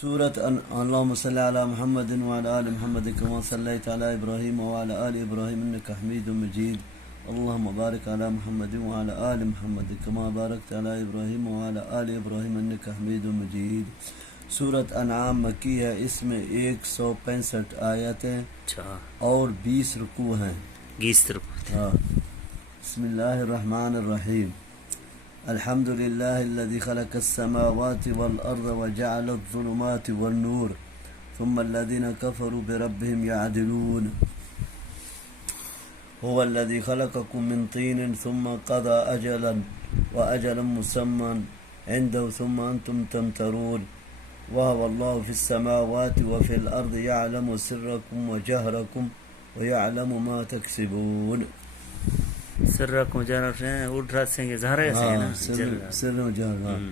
سورة اللهم صل على محمد وعلى آل محمد كما صليت على إبراهيم وعلى آل إبراهيم إنك حميد مجيد. اللهم بارك على محمد وعلى آل محمد كما باركت على إبراهيم وعلى آل إبراهيم إنك حميد مجيد. سورة انعام مکی ہے، اس میں 165 آیتیں اور 20 رکوع ہیں. 20 رکوع. ہاں. بسم اللہ الرحمن الرحیم. الحمد لله الذي خلق السماوات والأرض وجعل الظلمات والنور ثم الذين كفروا بربهم يعدلون. هو الذي خلقكم من طين ثم قضى أجلا وأجلا مسمى عنده ثم أنتم تمترون. وهو الله في السماوات وفي الأرض يعلم سركم وجهركم ويعلم ما تكسبون. سر کو جہر اٹھ رات سے ظاہر ہے نا سر و جہر.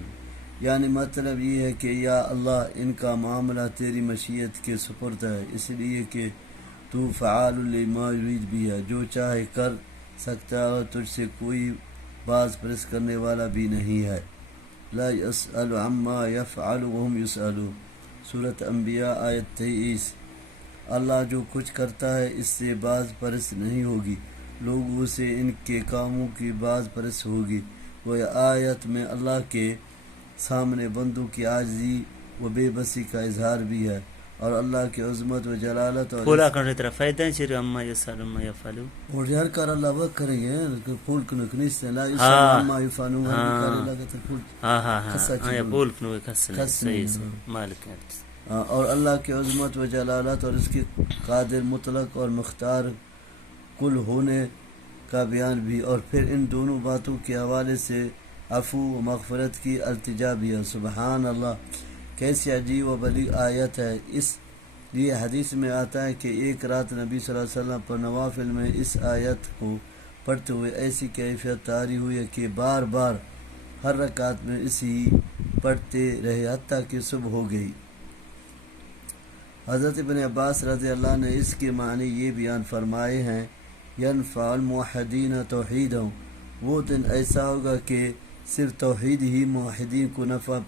یعنی مطلب یہ ہے کہ یا اللہ ان کا معاملہ تیری مشیت کے سپرد ہے، اس لیے کہ تو فعال لما یرید بھی ہے، جو چاہے کر سکتا ہے اور تجھ سے کوئی باز پرس کرنے والا بھی نہیں ہے. لا يسأل عما يفعل وهم يسألون. سورۃ انبیاء آیت 23. اللہ جو کچھ کرتا ہے اس سے باز پرس نہیں ہوگی، لوگوں سے ان کے کاموں کی باز پرس ہوگی. وہ آیت میں اللہ کے سامنے بندوں کی عاجزی و بے بسی کا اظہار بھی ہے، اور اللہ کی عظمت و جلالت اور پھولا کرنے طرف فائدہ ہے چیر اما یسال اما یفعلو اور یار کر اللہ وہ کریں گے پھول کنو کنیس لا یسال اما یفعلو کر اللہ کا پھول ہاں یا پھول کنو کسن صحیح مالک. اور اللہ کی عظمت و جلالت اور اس کے قادر مطلق اور مختار کل ہونے کا بیان بھی، اور پھر ان دونوں باتوں کے حوالے سے عفو و مغفرت کی التجا بھی ہے. سبحان اللہ، کیسی عجیب و بلیغ آیت ہے. اس لیے حدیث میں آتا ہے کہ ایک رات نبی صلی اللہ علیہ وسلم پر نوافل میں اس آیت کو پڑھتے ہوئے ایسی کیفیت طاری ہوئی کہ بار بار ہر رکعت میں اسی پڑھتے رہے حتیٰ کہ صبح ہو گئی. حضرت ابن عباس رضی اللہ نے اس کے معنی یہ بیان فرمائے ہیں: ینفع الموحدین توحیدہم، وہ دن ایسا ہوگا کہ صرف توحید ہی موحدین کو نفع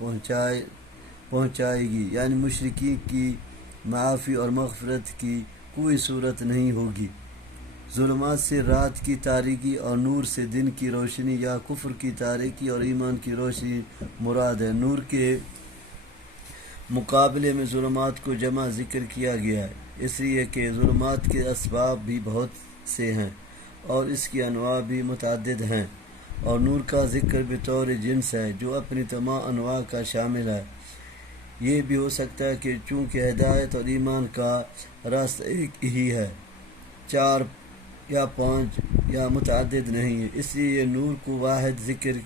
پہنچائے گی، یعنی مشرکین کی معافی اور مغفرت کی کوئی صورت نہیں ہوگی. ظلمات سے رات کی تاریکی اور نور سے دن کی روشنی یا کفر کی تاریکی اور ایمان کی روشنی مراد ہے. نور کے مقابلے میں ظلمات کو جمع ذکر کیا گیا ہے، اس لیے کہ ظلمات کے اسباب بھی بہت سے ہیں اور اس کی انواع بھی متعدد ہیں، اور نور کا ذکر بطور جنس ہے جو اپنی تمام انواع کا شامل ہے. یہ بھی ہو سکتا ہے کہ چونکہ ہدایت اور ایمان کا راستہ ایک ہی ہے، 4 یا 5 یا متعدد نہیں ہے، اس لیے یہ نور کو واحد ذکر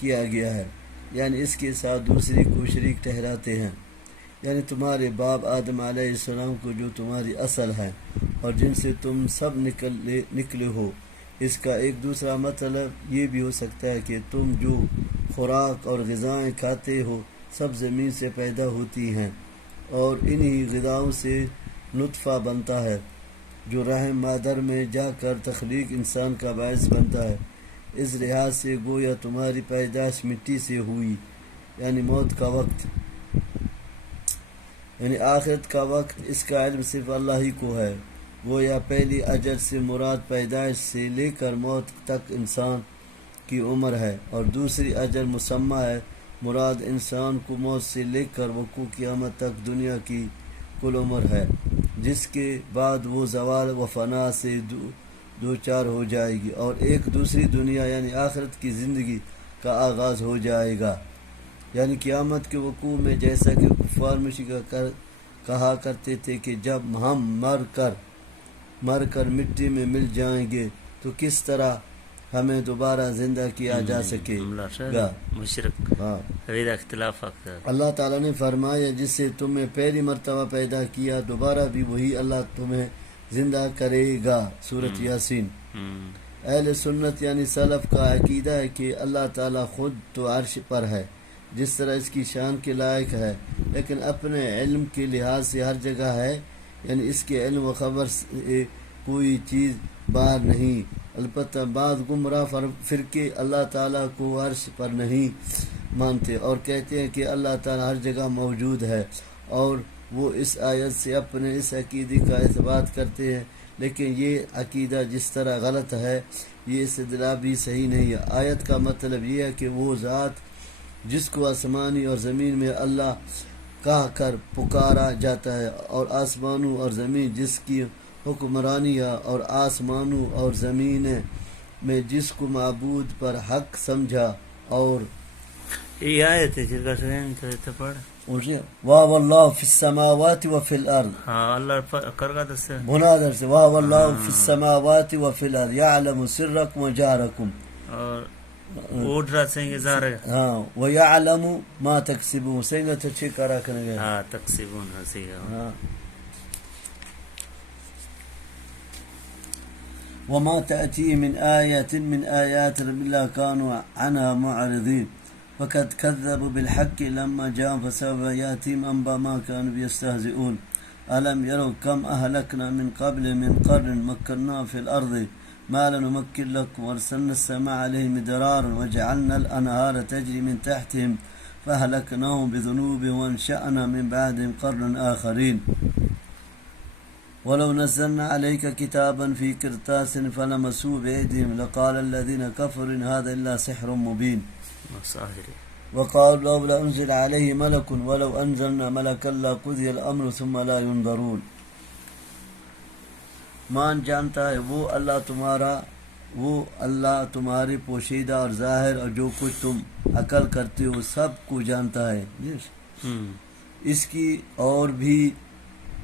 کیا گیا ہے، یعنی اس کے ساتھ دوسری کو شریک ٹھہراتے ہیں. یعنی تمہارے باپ آدم علیہ السلام کو جو تمہاری اصل ہے اور جن سے تم سب نکلے ہو. اس کا ایک دوسرا مطلب یہ بھی ہو سکتا ہے کہ تم جو خوراک اور غذائیں کھاتے ہو سب زمین سے پیدا ہوتی ہیں، اور انہی غذاؤں سے نطفہ بنتا ہے جو رحم مادر میں جا کر تخلیق انسان کا باعث بنتا ہے. اس لحاظ سے گویا تمہاری پیدائش مٹی سے ہوئی، یعنی موت کا وقت، یعنی آخرت کا وقت، اس کا علم صرف اللہ ہی کو ہے. گویا پہلی اجل سے مراد پیدائش سے لے کر موت تک انسان کی عمر ہے، اور دوسری اجل مسمى ہے، مراد انسان کو موت سے لے کر وقوع قیامت تک دنیا کی کل عمر ہے، جس کے بعد وہ زوال و فنا سے دوچار ہو جائے گی اور ایک دوسری دنیا یعنی آخرت کی زندگی کا آغاز ہو جائے گا. یعنی قیامت کے وقوع میں جیسا کہ کفار مشرک کہا کرتے تھے کہ جب ہم مر کر مٹی میں مل جائیں گے تو کس طرح ہمیں دوبارہ زندہ کیا جا سکے گا. اللہ تعالیٰ نے فرمایا جس سے تمہیں پہلی مرتبہ پیدا کیا دوبارہ بھی وہی اللہ تمہیں زندہ کرے گا. سورۃ یاسین. اہل سنت یعنی سلف کا عقیدہ ہے کہ اللہ تعالیٰ خود تو عرش پر ہے جس طرح اس کی شان کے لائق ہے، لیکن اپنے علم کے لحاظ سے ہر جگہ ہے، یعنی اس کے علم و خبر سے کوئی چیز باہر نہیں. البتہ بعض گمراہ فرقے اللہ تعالیٰ کو عرش پر نہیں مانتے اور کہتے ہیں کہ اللہ تعالیٰ ہر جگہ موجود ہے اور وہ اس آیت سے اپنے اس عقیدے کا اثبات کرتے ہیں، لیکن یہ عقیدہ جس طرح غلط ہے یہ استدلال بھی صحیح نہیں ہے۔ آیت کا مطلب یہ ہے کہ وہ ذات جس کو آسمانی اور زمین میں اللہ کہہ کر پکارا جاتا ہے، اور آسمانوں اور زمین جس کی حکمرانی ہے، اور آسمانوں اور زمین میں جس کو معبود پر حق سمجھا، اور یہ آیت ہے جس کا سرین تو پڑھ واو اللہ فی السماوات و فی الارض، ہاں اللہ کرگا دس سے منادر سے واو اللہ فی السماوات و فی الارض یعلم سرکم و جارکم، اور اٹھ رہا سنگ زار ہے ہاں ویعلم ما تکسبون سنگا تو چھ کرا کرنے ہاں تقسیبون ہنسی ہے ہاں وما تأتي من آية من آيات رب الله كانوا عنها معرضين فقد كذبوا بالحق لما جاءهم فسوف يأتيهم أنباء ما كانوا يستهزئون ألم يروا كم أهلكنا من قبل من قرن مكنا في الأرض ما لنمكن لكم وارسلنا السماء عليهم مدرارا وجعلنا الأنهار تجري من تحتهم فأهلكناهم بذنوبهم وانشأنا من بعدهم قرنا آخرين ولو نزلنا عليك كتابا في قرطاس فلمسوه بأيديهم لقال الذين كفروا إن هذا إلا سحر مبين مصاهري وقالوا لولا أنزل عليه ملك ولو أنزلنا ملكا لقضي الأمر ثم لا ينظرون۔ مان جانتا ہے وہ اللہ تمہارے پوشیدہ اور ظاہر اور جو کچھ تم عقل کرتے ہو سب کو جانتا ہے۔ اس کی اور بھی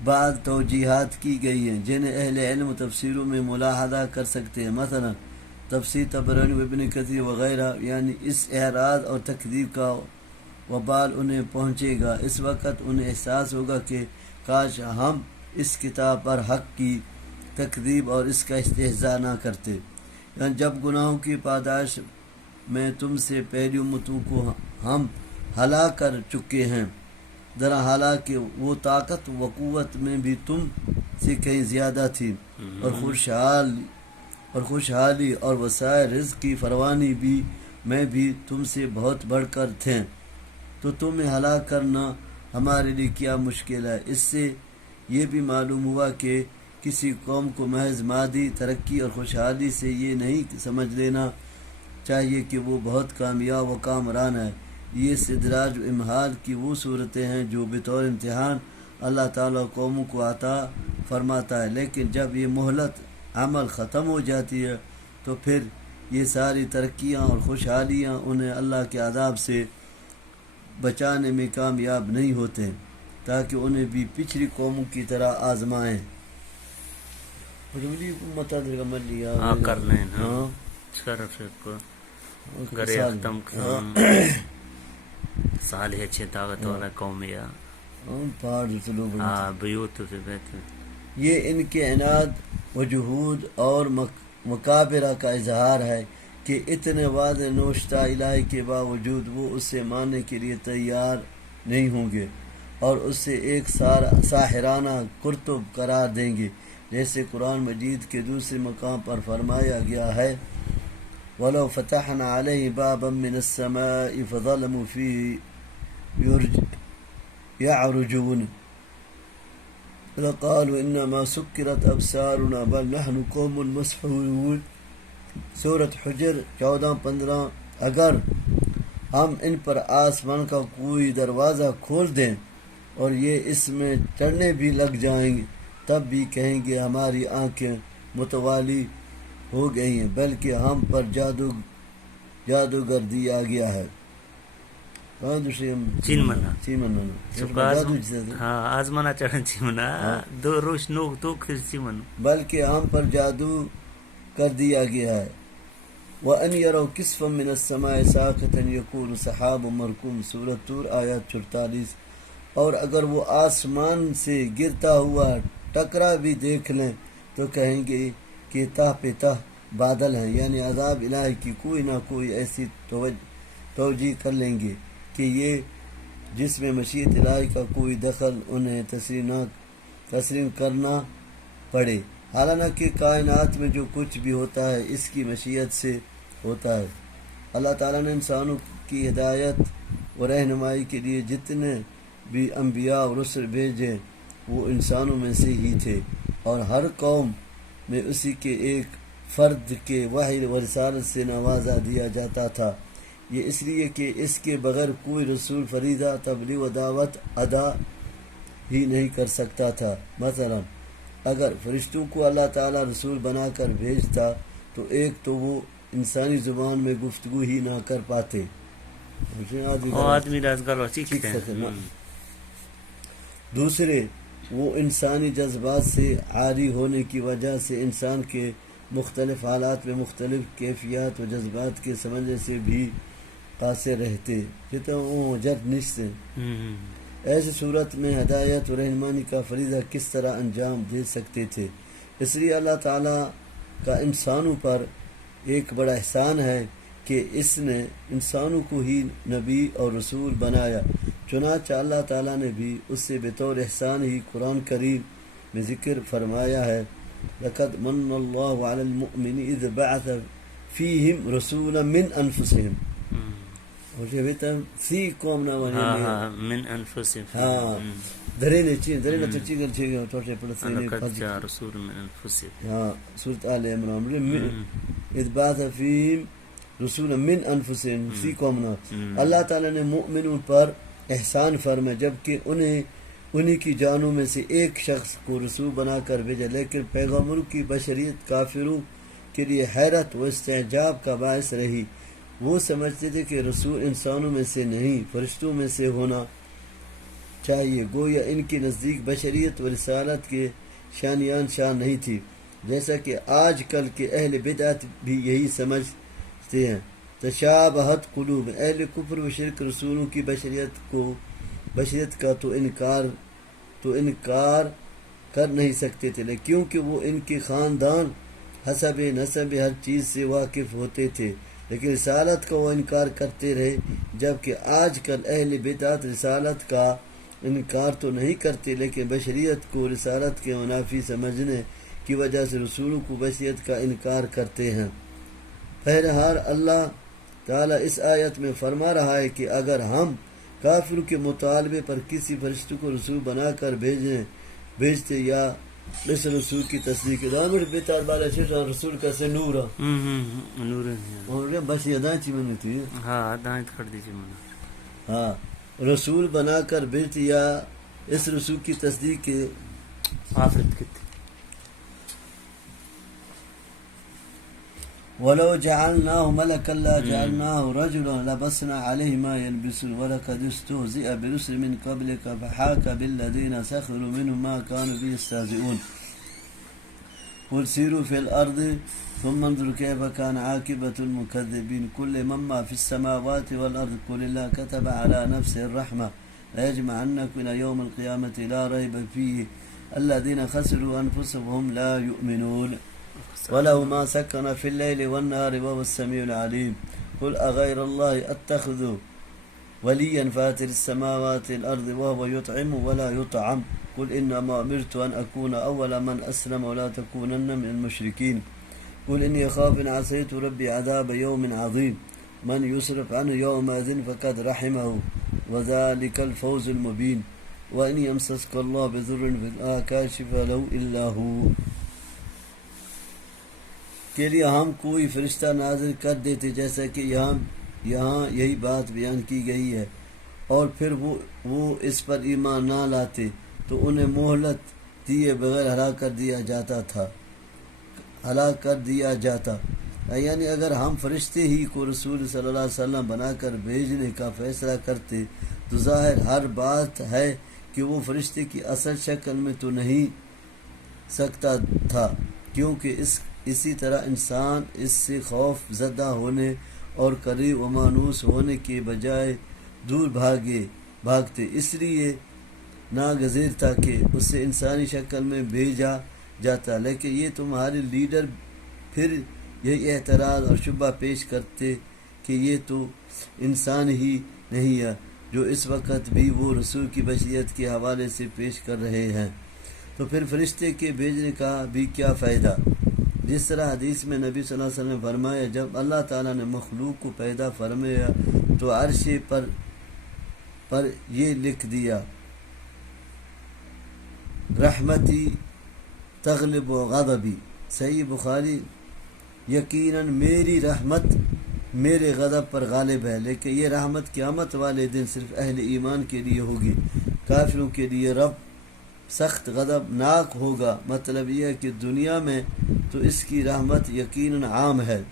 بعض توجیحات کی گئی ہیں جنہیں اہل علم و تفسیروں میں ملاحظہ کر سکتے ہیں، مثلا تفسیر طبرانی و ابن کثیر وغیرہ، یعنی اس اعراض اور تکذیب کا وبال انہیں پہنچے گا، اس وقت انہیں احساس ہوگا کہ کاش ہم اس کتاب پر حق کی تکذیب اور اس کا استہزاء نہ کرتے، یعنی جب گناہوں کی پاداش میں تم سے پہلی امتوں کو ہم ہلاک کر چکے ہیں، ذرا حالانکہ وہ طاقت و قوت میں بھی تم سے کہیں زیادہ تھی، اور خوشحالی اور وسائل رزق کی فراوانی بھی میں بھی تم سے بہت بڑھ کر تھے، تو تمہیں ہلاک کرنا ہمارے لیے کیا مشکل ہے۔ اس سے یہ بھی معلوم ہوا کہ کسی قوم کو محض مادی ترقی اور خوشحالی سے یہ نہیں سمجھ لینا چاہیے کہ وہ بہت کامیاب و کامران ہے۔ یہ استدراج و امہال کی وہ صورتیں ہیں جو بطور امتحان اللہ تعالیٰ قوموں کو عطا فرماتا ہے، لیکن جب یہ مہلت عمل ختم ہو جاتی ہے تو پھر یہ ساری ترقیاں اور خوشحالیاں انہیں اللہ کے عذاب سے بچانے میں کامیاب نہیں ہوتے، تاکہ انہیں بھی پچھلی قوموں کی طرح آزمائیں۔ کر لیں گرے ختم صالح اچھے طاقت والا قوم یا بیوت سے بہتر۔ یہ ان کے عناد و جہود اور مکابرہ کا اظہار ہے کہ اتنے واضح نوشتہ الہی کے باوجود وہ اسے ماننے کے لیے تیار نہیں ہوں گے اور اسے ایک ساحرانہ کرتب قرار دیں گے، جیسے قرآن مجید کے دوسرے مقام پر فرمایا گیا ہے وَلَوْ فَتَحْنَا عَلَيْهِ بَابًا مِّنَ السَّمَاءِ فَظَلَمُوا فِيهِ يَعْرُجُونَ لَقَالُوا إِنَّمَا سُكِّرَتْ أَبْصَارُنَا بَلْ نَحْنُ قَوْمٌ مَسْحُورُونَ۔ سورۃ حجر 14-15۔ اگر ہم ان پر آسمان کا کوئی دروازہ کھول دیں اور یہ اس میں چڑھنے بھی لگ جائیں گے تب بھی کہیں گے ہماری آنکھیں متوالی ہو گئی ہیں، بلکہ ہم پر جادوگر دیا گیا ہے۔ چین منا ہاں آزمانا چڑھن چی منا دو روش نوک تو کھرچی من بلکہ ہم پر جادو کر دیا گیا ہے۔ وَأَنْ يَرَوْا كِسْفًا مِّنَ السَّمَاءِ سَاقِطًا يَكُونُ سَحَابٌ مَّرْكُومٌ سورۃ طور آیت 44۔ اور اگر وہ آسمان سے گرتا ہوا ٹکرا بھی دیکھ لیں تو کہیں گے کہ تہ پہ تہ بادل ہیں، یعنی عذاب الہی کی کوئی نہ کوئی ایسی توجہ کر لیں گے کہ یہ جس میں مشیت الہی کا کوئی دخل انہیں تسلیم کرنا پڑے، حالانکہ کائنات میں جو کچھ بھی ہوتا ہے اس کی مشیت سے ہوتا ہے۔ اللہ تعالیٰ نے انسانوں کی ہدایت و رہنمائی کے لیے جتنے بھی انبیاء اور رسل بھیجے وہ انسانوں میں سے ہی تھے، اور ہر قوم میں اسی کے ایک فرد کے وحی و رسالت سے نوازا دیا جاتا تھا، یہ اس لیے کہ اس کے بغیر کوئی رسول فریضہ تبلیغ و دعوت ادا ہی نہیں کر سکتا تھا۔ مثلا اگر فرشتوں کو اللہ تعالیٰ رسول بنا کر بھیجتا تو ایک تو وہ انسانی زبان میں گفتگو ہی نہ کر پاتے، آدمی رازگار سیکھ سکتے نا، دوسرے وہ انسانی جذبات سے عاری ہونے کی وجہ سے انسان کے مختلف حالات میں مختلف کیفیات و جذبات کے سمجھنے سے بھی قاصر رہتے، وہ جد نشتے، ایسی صورت میں ہدایت و رہنمانی کا فریضہ کس طرح انجام دے سکتے تھے؟ اس لیے اللہ تعالیٰ کا انسانوں پر ایک بڑا احسان ہے کہ اس نے انسانوں کو ہی نبی اور رسول بنایا، چنانچہ اللہ تعالیٰ نے بھی اس سے بطور احسان ہی قرآن کریم میں ذکر فرمایا ہے، لَقَدْ مَنَّ اللَّهُ عَلَى الْمُؤْمِنِينَ إِذْ بَعَثَ فِيهِمْ رَسُولًا مِّنْ أَنفُسِهِمْ، سی قوم نہ من انفسهم درین تو چیگر چیگر توٹے پڑھتے ہیں لقد جاء رسول من انفسهم، ہاں سورۃ آل عمران، اذ بعث فیہم رسولا من انفسهم، سی قوم نہ، اللہ تعالیٰ نے مؤمنوں پر احسان فرمایا جبکہ انہی کی جانوں میں سے ایک شخص کو رسول بنا کر بھیجا، لیکن پیغمبروں کی بشریت کافروں کے لیے حیرت و استعجاب کا باعث رہی، وہ سمجھتے تھے کہ رسول انسانوں میں سے نہیں فرشتوں میں سے ہونا چاہیے، گویا ان کے نزدیک بشریت و رسالت کے شانیان شان نہیں تھی، جیسا کہ آج کل کے اہل بدعت بھی یہی سمجھتے ہیں۔ تشابہت قلوب، اہل کفر و شرک رسولوں کی بشریت کا تو انکار کر نہیں سکتے تھے، کیونکہ وہ ان کے خاندان حسب نسب ہر چیز سے واقف ہوتے تھے، لیکن رسالت کا وہ انکار کرتے رہے، جبکہ آج کل اہل بدعت رسالت کا انکار تو نہیں کرتے لیکن بشریت کو رسالت کے منافی سمجھنے کی وجہ سے رسولوں کو بشریت کا انکار کرتے ہیں۔ بہرحال اللہ تعالیٰ اس آیت میں فرما رہا ہے کہ اگر ہم کافروں کے مطالبے پر کسی فرشتے کو رسول بنا کر بھیجتے یا اس رسول کی تصدیق دامر بیتار بالا چھتا رسول کا سے نورا نور اور بس یہ دائیں چی منی تھی، ہاں دائیں کر دیجیے منا، ہاں رسول بنا کر بھیجتے یا اس رسول کی تصدیق کے حافظ کتنے وَلَوْ جَعَلْنَاهُ مَلَكًا لَجَعَلْنَاهُ رَجُلًا لَبَسْنَا عَلَيْهِ مَا يَلْبِسُونَ وَلَقَدِ اسْتُهْزِئَ بِرُسُلٍ مِّن قَبْلِكَ فَحَاقَ بِالَّذِينَ سَخِرُوا مِنْهُم مَّا كَانُوا بِهِ يَسْتَهْزِئُونَ قُلْ سِيرُوا فِي الْأَرْضِ ثُمَّ انظُرُوا كَيْفَ كَانَ عَاقِبَةُ الْمُكَذِّبِينَ قُلْ لِمَن مَّا فِي السَّمَاوَاتِ وَالْأَرْضِ قُلِ اللَّهُ كَتَبَ عَلَىٰ نَفْسِهِ الرَّحْمَةَ لَيَجْمَعَنَّكُمْ إِلَىٰ يَوْمِ الْقِيَامَةِ لَا رَيْبَ فِيهِ الَّذِينَ خَسِرُوا أَنفُسَهُمْ وَهُمْ لَا يُؤْمِنُونَ وَلَهُ مَا سَكَنَ فِي اللَّيْلِ وَالنَّهَارِ وَهُوَ السَّمِيعُ الْعَلِيمُ قُلْ أَغَيْرَ اللَّهِ أَتَّخِذُ وَلِيًّا فَاطِرَ السَّمَاوَاتِ وَالْأَرْضِ وَهُوَ يُطْعِمُ وَلَا يُطْعَمُ قُلْ إِنَّمَا أُمِرْتُ أَنْ أَكُونَ أَوَّلَ مَنْ أَسْلَمَ وَلَا تَكُونَنَّ مِنَ الْمُشْرِكِينَ قُلْ إِنِّي أَخَافُ إِنْ عَصَيْتُ رَبِّي عَذَابَ يَوْمٍ عَظِيمٍ مَنْ يُصْرِفْ عَنْهُ يَوْمَئِذٍ فَقَدْ رَحِمَهُ وَذَلِكَ الْفَوْزُ الْمُبِينُ وَإِنْ يَمْسَسْكَ اللَّهُ بِضُرٍّ فَلَا كَاشِفَ لَهُ إِلَّا هُوَ کے لیے ہم کوئی فرشتہ نازل کر دیتے جیسا کہ یہاں یہی بات بیان کی گئی ہے، اور پھر وہ اس پر ایمان نہ لاتے تو انہیں مہلت دیے بغیر ہلاک کر دیا جاتا، یعنی اگر ہم فرشتے ہی کو رسول صلی اللہ علیہ وسلم بنا کر بھیجنے کا فیصلہ کرتے تو ظاہر ہر بات ہے کہ وہ فرشتے کی اصل شکل میں تو نہیں سکتا تھا، کیونکہ اسی طرح انسان اس سے خوف زدہ ہونے اور قریب و مانوس ہونے کے بجائے دور بھاگتے، اس لیے ناگزیر تھا کہ اسے انسانی شکل میں بھیجا جاتا، لیکن یہ تمہارے لیڈر پھر یہی اعتراض اور شبہ پیش کرتے کہ یہ تو انسان ہی نہیں ہے جو اس وقت بھی وہ رسول کی بشریت کے حوالے سے پیش کر رہے ہیں، تو پھر فرشتے کے بھیجنے کا بھی کیا فائدہ؟ جس طرح حدیث میں نبی صلی اللہ علیہ وسلم نے فرمایا جب اللہ تعالیٰ نے مخلوق کو پیدا فرمایا تو عرش پر یہ لکھ دیا رحمتی تغلب و غضبی، صحیح بخاری، یقیناً میری رحمت میرے غضب پر غالب ہے، لیکن یہ رحمت قیامت والے دن صرف اہل ایمان کے لیے ہوگی، کافروں کے لیے رب سخت غضب ناک ہوگا۔ مطلب یہ ہے کہ دنیا میں تو اس کی رحمت یقیناً عام ہے،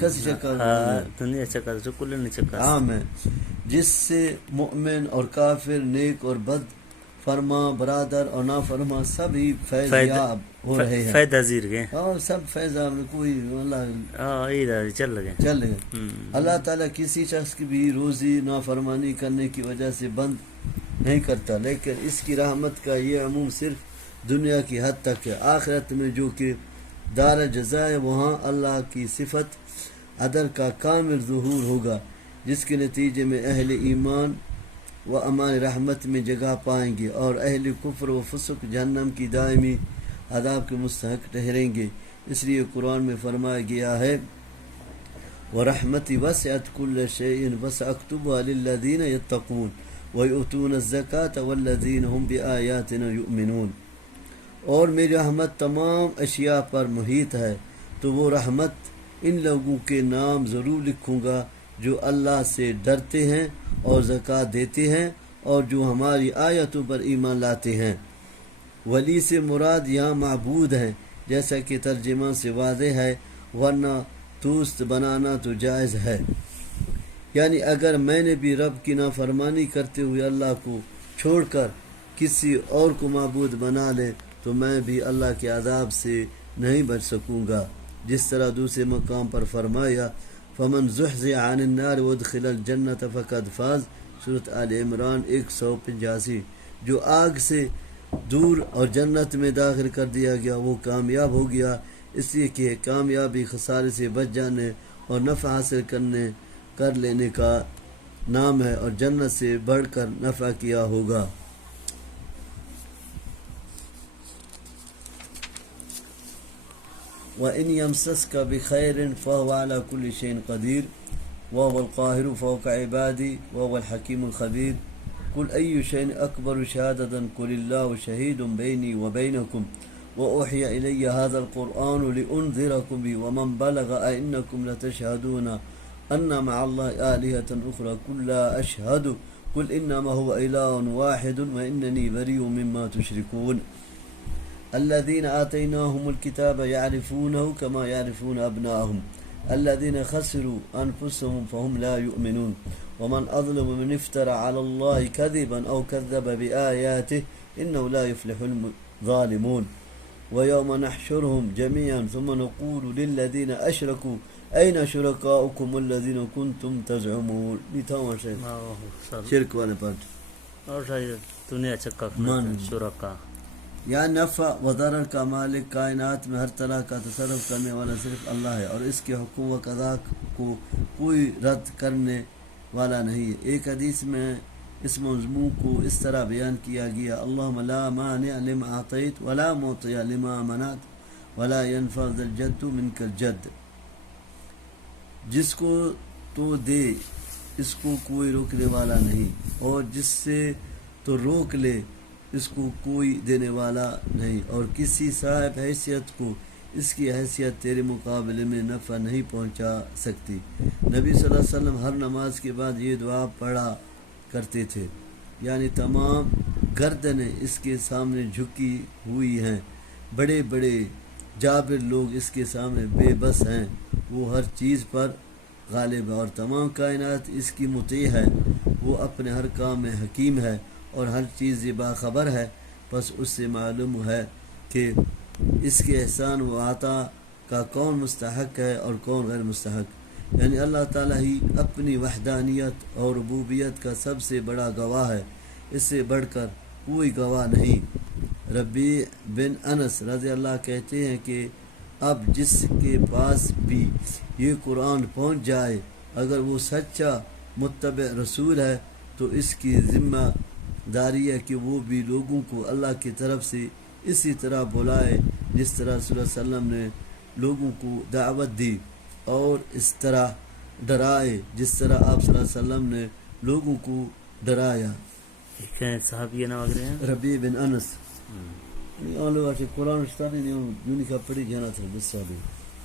کسی شکل دنیا چکر جو کل نہیں چکر عام ہے، جس سے مؤمن اور کافر، نیک اور بد، فرما برادر اور نافرما سب ہی فیض یاب ہو رہے ہیں، فائدہ زیر گئے اور سب فیض یاب، کوئی اللہ چل لگے چل رہے۔ اللہ تعالیٰ کسی شخص کی بھی روزی نافرمانی کرنے کی وجہ سے بند نہیں کرتا، لیکن اس کی رحمت کا یہ عموم صرف دنیا کی حد تک ہے۔ آخرت میں جو کہ دار جزا ہے، وہاں اللہ کی صفت عدل کا کامل ظہور ہوگا، جس کے نتیجے میں اہل ایمان و امان رحمت میں جگہ پائیں گے، اور اہل کفر و فسق جہنم کی دائمی عذاب کے مستحق ٹھہریں گے۔ اس لیے قرآن میں فرمایا گیا ہے وَرَحْمَتِ وَسِعَتْ كُلَّ شَيْءٍ وَسَأَكْتُبُهَا لِلَّذِينَ يَتَّقُونَ وَيُؤْتُونَ الزَّكَاةَ وَالَّذِينَ هُمْ بِآيَاتِنَا يُؤْمِنُونَ، اور میری رحمت تمام اشیاء پر محیط ہے، تو وہ رحمت ان لوگوں کے نام ضرور لکھوں گا جو اللہ سے ڈرتے ہیں اور زکوٰۃ دیتے ہیں، اور جو ہماری آیتوں پر ایمان لاتے ہیں۔ ولی سے مراد یہاں معبود ہیں، جیسا کہ ترجمہ سے واضح ہے، ورنہ دوست بنانا تو جائز ہے، یعنی اگر میں نے بھی رب کی نافرمانی کرتے ہوئے اللہ کو چھوڑ کر کسی اور کو معبود بنا لے تو میں بھی اللہ کے عذاب سے نہیں بچ سکوں گا، جس طرح دوسرے مقام پر فرمایا فمن زحزح عن النار وادخل الجنة فقد فاز، سورۃ آل عمران 185۔ جو آگ سے دور اور جنت میں داخل کر دیا گیا وہ کامیاب ہو گیا، اس لیے کہ کامیابی خسارے سے بچ جانے اور نفع حاصل کر لینے کا نام ہے، اور جنت سے بڑھ کر نفع کیا ہوگا۔ وَإِنْ يَمْسَسْكَ بِخَيْرٍ فَهُوَ عَلَى كُلِّ شَيْءٍ قَدِيرٌ وَهُوَ الْقَاهِرُ فَوْقَ عِبَادِهِ وَهُوَ الْحَكِيمُ الْخَبِيرُ قُلْ أَيُّ شَيْءٍ أَكْبَرُ شَهَادَةً قُلِ اللَّهُ شَهِيدٌ بَيْنِي وَبَيْنَكُمْ وَأُوحِيَ إِلَيَّ هَذَا الْقُرْآنُ لِأُنذِرَكُم بِهِ وَمَن بَلَغَ أَئِنَّكُمْ لَتَشْهَدُونَ أَنَّ مَعَ اللَّهِ آلِهَةً أُخْرَى قُل لَّا أَشْهَدُ قُلْ إِنَّمَا هُوَ إِلَٰهٌ وَاحِدٌ وَإِنَّنِي بَرِيءٌ مِّمَّا تُشْرِكُونَ الذين آتيناهم الكتاب يعرفونه كما يعرفون أبناءهم الذين خسروا أنفسهم فهم لا يؤمنون ومن أظلم من افترى على الله كذبا أو كذب بآياته إنه لا يفلح الظالمون ويوم نحشرهم جميعا ثم نقول للذين أشركوا أين شركاؤكم الذين كنتم تزعمون شرک والے پارٹ اور دنیا چکا شرکا، یا نفع و ضرر کا مالک کائنات میں ہر طرح کا تصرف کرنے والا صرف اللہ ہے، اور اس کے حقوق ادا کو کوئی رد کرنے والا نہیں ہے۔ ایک حدیث میں اس موضوع کو اس طرح بیان کیا گیا اللہم لا مانع لما اعطیت ولا معطی لما منعت ولا ينفع ذا الجد منک الجد، جس کو تو دے اس کو کوئی روکنے والا نہیں، اور جس سے تو روک لے اس کو کوئی دینے والا نہیں، اور کسی صاحب حیثیت کو اس کی حیثیت تیرے مقابلے میں نفع نہیں پہنچا سکتی۔ نبی صلی اللہ علیہ وسلم ہر نماز کے بعد یہ دعا پڑھا کرتے تھے، یعنی تمام گردنیں اس کے سامنے جھکی ہوئی ہیں، بڑے بڑے جابر لوگ اس کے سامنے بے بس ہیں، وہ ہر چیز پر غالب ہے اور تمام کائنات اس کی مطیع ہے، وہ اپنے ہر کام میں حکیم ہے اور ہر چیز سے باخبر ہے۔ پس اس سے معلوم ہے کہ اس کے احسان و عطا کا کون مستحق ہے اور کون غیر مستحق، یعنی اللہ تعالیٰ ہی اپنی وحدانیت اور ربوبیت کا سب سے بڑا گواہ ہے، اس سے بڑھ کر کوئی گواہ نہیں۔ ربیع بن انس رضی اللہ کہتے ہیں کہ اب جس کے پاس بھی یہ قرآن پہنچ جائے اگر وہ سچا متبع رسول ہے تو اس کی ذمہ داری ہے کہ وہ بھی لوگوں کو اللہ کی طرف سے اسی طرح بلائے جس طرح صلی اللہ علیہ وسلم نے لوگوں کو دعوت دی، اور اس طرح ڈرائے جس طرح آپ صلی اللہ علیہ وسلم نے لوگوں کو ڈرایا۔ كان صحابي أنا وغيرهم. ربيع بن أنس يعني لو أشي قرآن اشتري اليوم يونيكا بري جنات بس أبي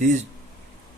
30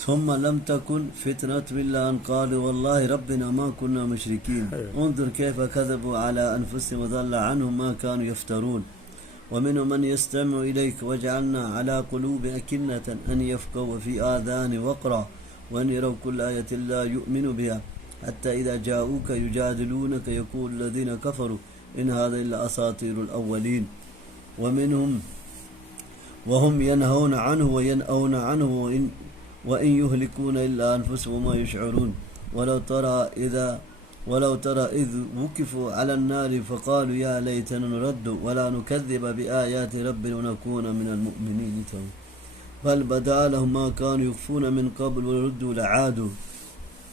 ثم لم تكن فتنة إلا أن قالوا والله ربنا ما كنا مشركين انظر كيف كذبوا على أنفسهم وضل عنهم ما كانوا يفترون ومنهم من يستمع إليك وجعلنا على قلوب أكنة أن يفقهوا وفي آذان وقرا وأن يروا كل آية لا يؤمنوا بها حتى إذا جاءوك يجادلونك يقول الذين كفروا إن هذا إلا أساطير الأولين ومنهم وهم ينهون عنه وينأون عنه وإن يهلكون إلا أنفسهم وما يشعرون ولو ترى إذ وقفوا على النار فقالوا يا ليتنا نرد ولا نكذب بآيات ربنا ونكون من المؤمنين بل بدا لهم ما كانوا يخفون من قبل وردوا لعادوا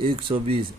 120।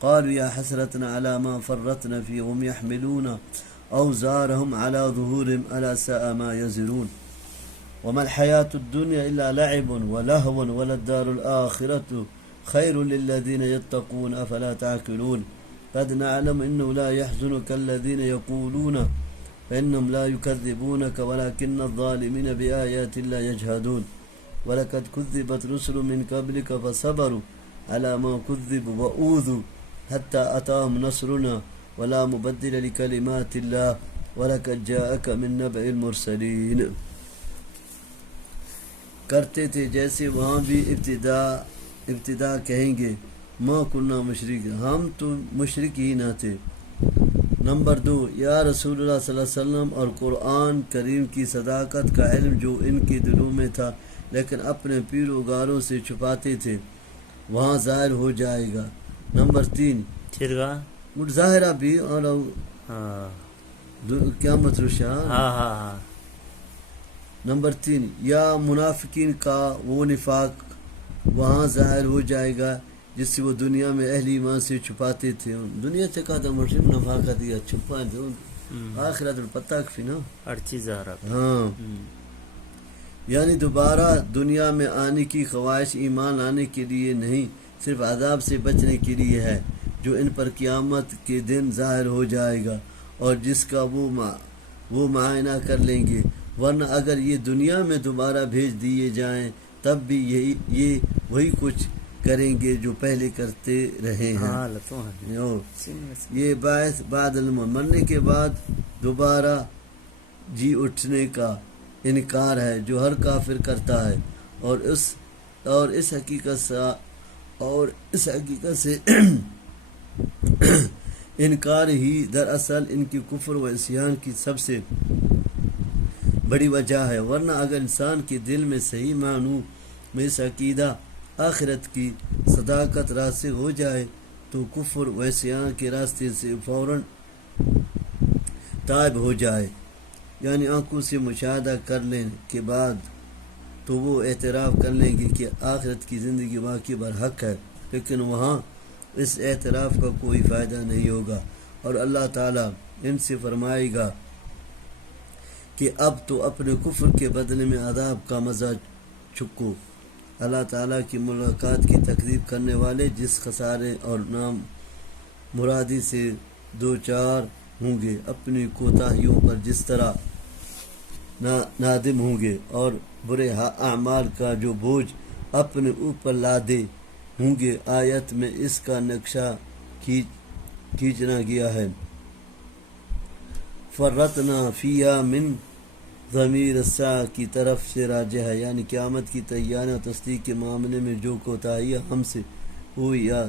قالوا يا حسرتنا على ما فرطنا فيه وهم يحملون أوزارهم على ظهورهم ألا ساء ما يزرون وما الحياة الدنيا إلا لعب ولهو وللدار الآخرة خير للذين يتقون أفلا تعقلون قد نعلم إنه لا يحزنك الذين يقولون فإنهم لا يكذبونك ولكن الظالمين بآيات الله يجهدون ولقد كذبت رسل من قبلك فصبروا على ما كذبوا وأوذوا حتى أتاهم نصرنا ولا مبدل لكلمات الله ولقد جاءك من نبأ المرسلين. کرتے تھے جیسے وہاں بھی ابتدا کہیں گے ما کننا مشرک، ہم تو مشرک ہی نہ تھے. نمبر 2، یا رسول اللہ صلی اللہ علیہ وسلم اور قرآن کریم کی صداقت کا علم جو ان کے دلوں میں تھا لیکن اپنے پیروکاروں سے چھپاتے تھے وہاں ظاہر ہو جائے گا. نمبر 3، ظاہرہ بھی اور قیامت رشا. نمبر 3، یا منافقین کا وہ نفاق وہاں ظاہر ہو جائے گا جس سے وہ دنیا میں اہل ایمان سے چھپاتے تھے. دنیا سے کہا تھا مرشد نفاق دیا چھپا دو آخرت میں پتہ کفی نا ہر چیز ظاہر. ہاں، یعنی دوبارہ دنیا میں آنے کی خواہش ایمان لانے کے لیے نہیں، صرف عذاب سے بچنے کے لیے ہے جو ان پر قیامت کے دن ظاہر ہو جائے گا اور جس کا وہ معائنہ کر لیں گے. ورنہ اگر یہ دنیا میں دوبارہ بھیج دیے جائیں تب بھی یہ وہی کچھ کریں گے جو پہلے کرتے رہے ہیں. یہ باعث بعد مرنے کے بعد دوبارہ جی اٹھنے کا انکار ہے جو ہر کافر کرتا ہے اور اس حقیقت سے انکار ہی دراصل ان کی کفر و عصیان کی سب سے بڑی وجہ ہے. ورنہ اگر انسان کے دل میں صحیح معنوں میں اس عقیدہ آخرت کی صداقت راسخ ہو جائے تو کفر و عصیان کے راستے سے فوراً تائب ہو جائے. یعنی آنکھوں سے مشاہدہ کرنے کے بعد تو وہ اعتراف کر لیں گے کہ آخرت کی زندگی واقعی برحق ہے، لیکن وہاں اس اعتراف کا کوئی فائدہ نہیں ہوگا اور اللہ تعالیٰ ان سے فرمائے گا کہ اب تو اپنے کفر کے بدلے میں عذاب کا مزہ چکھو. اللہ تعالیٰ کی ملاقات کی تکذیب کرنے والے جس خسارے اور نام مرادی سے دوچار ہوں گے، اپنی کوتاہیوں پر جس طرح نادم ہوں گے اور برے اعمال کا جو بوجھ اپنے اوپر لادے ہوں گے. آیت میں اس کا نقشہ کھینچنا گیا ہے. فرطنا فیہا من ضمیر الساعہ کی طرف سے راجع ہے، یعنی قیامت کی تیاری اور تصدیق کے معاملے میں جو کوتاہی ہم سے ہوئی یا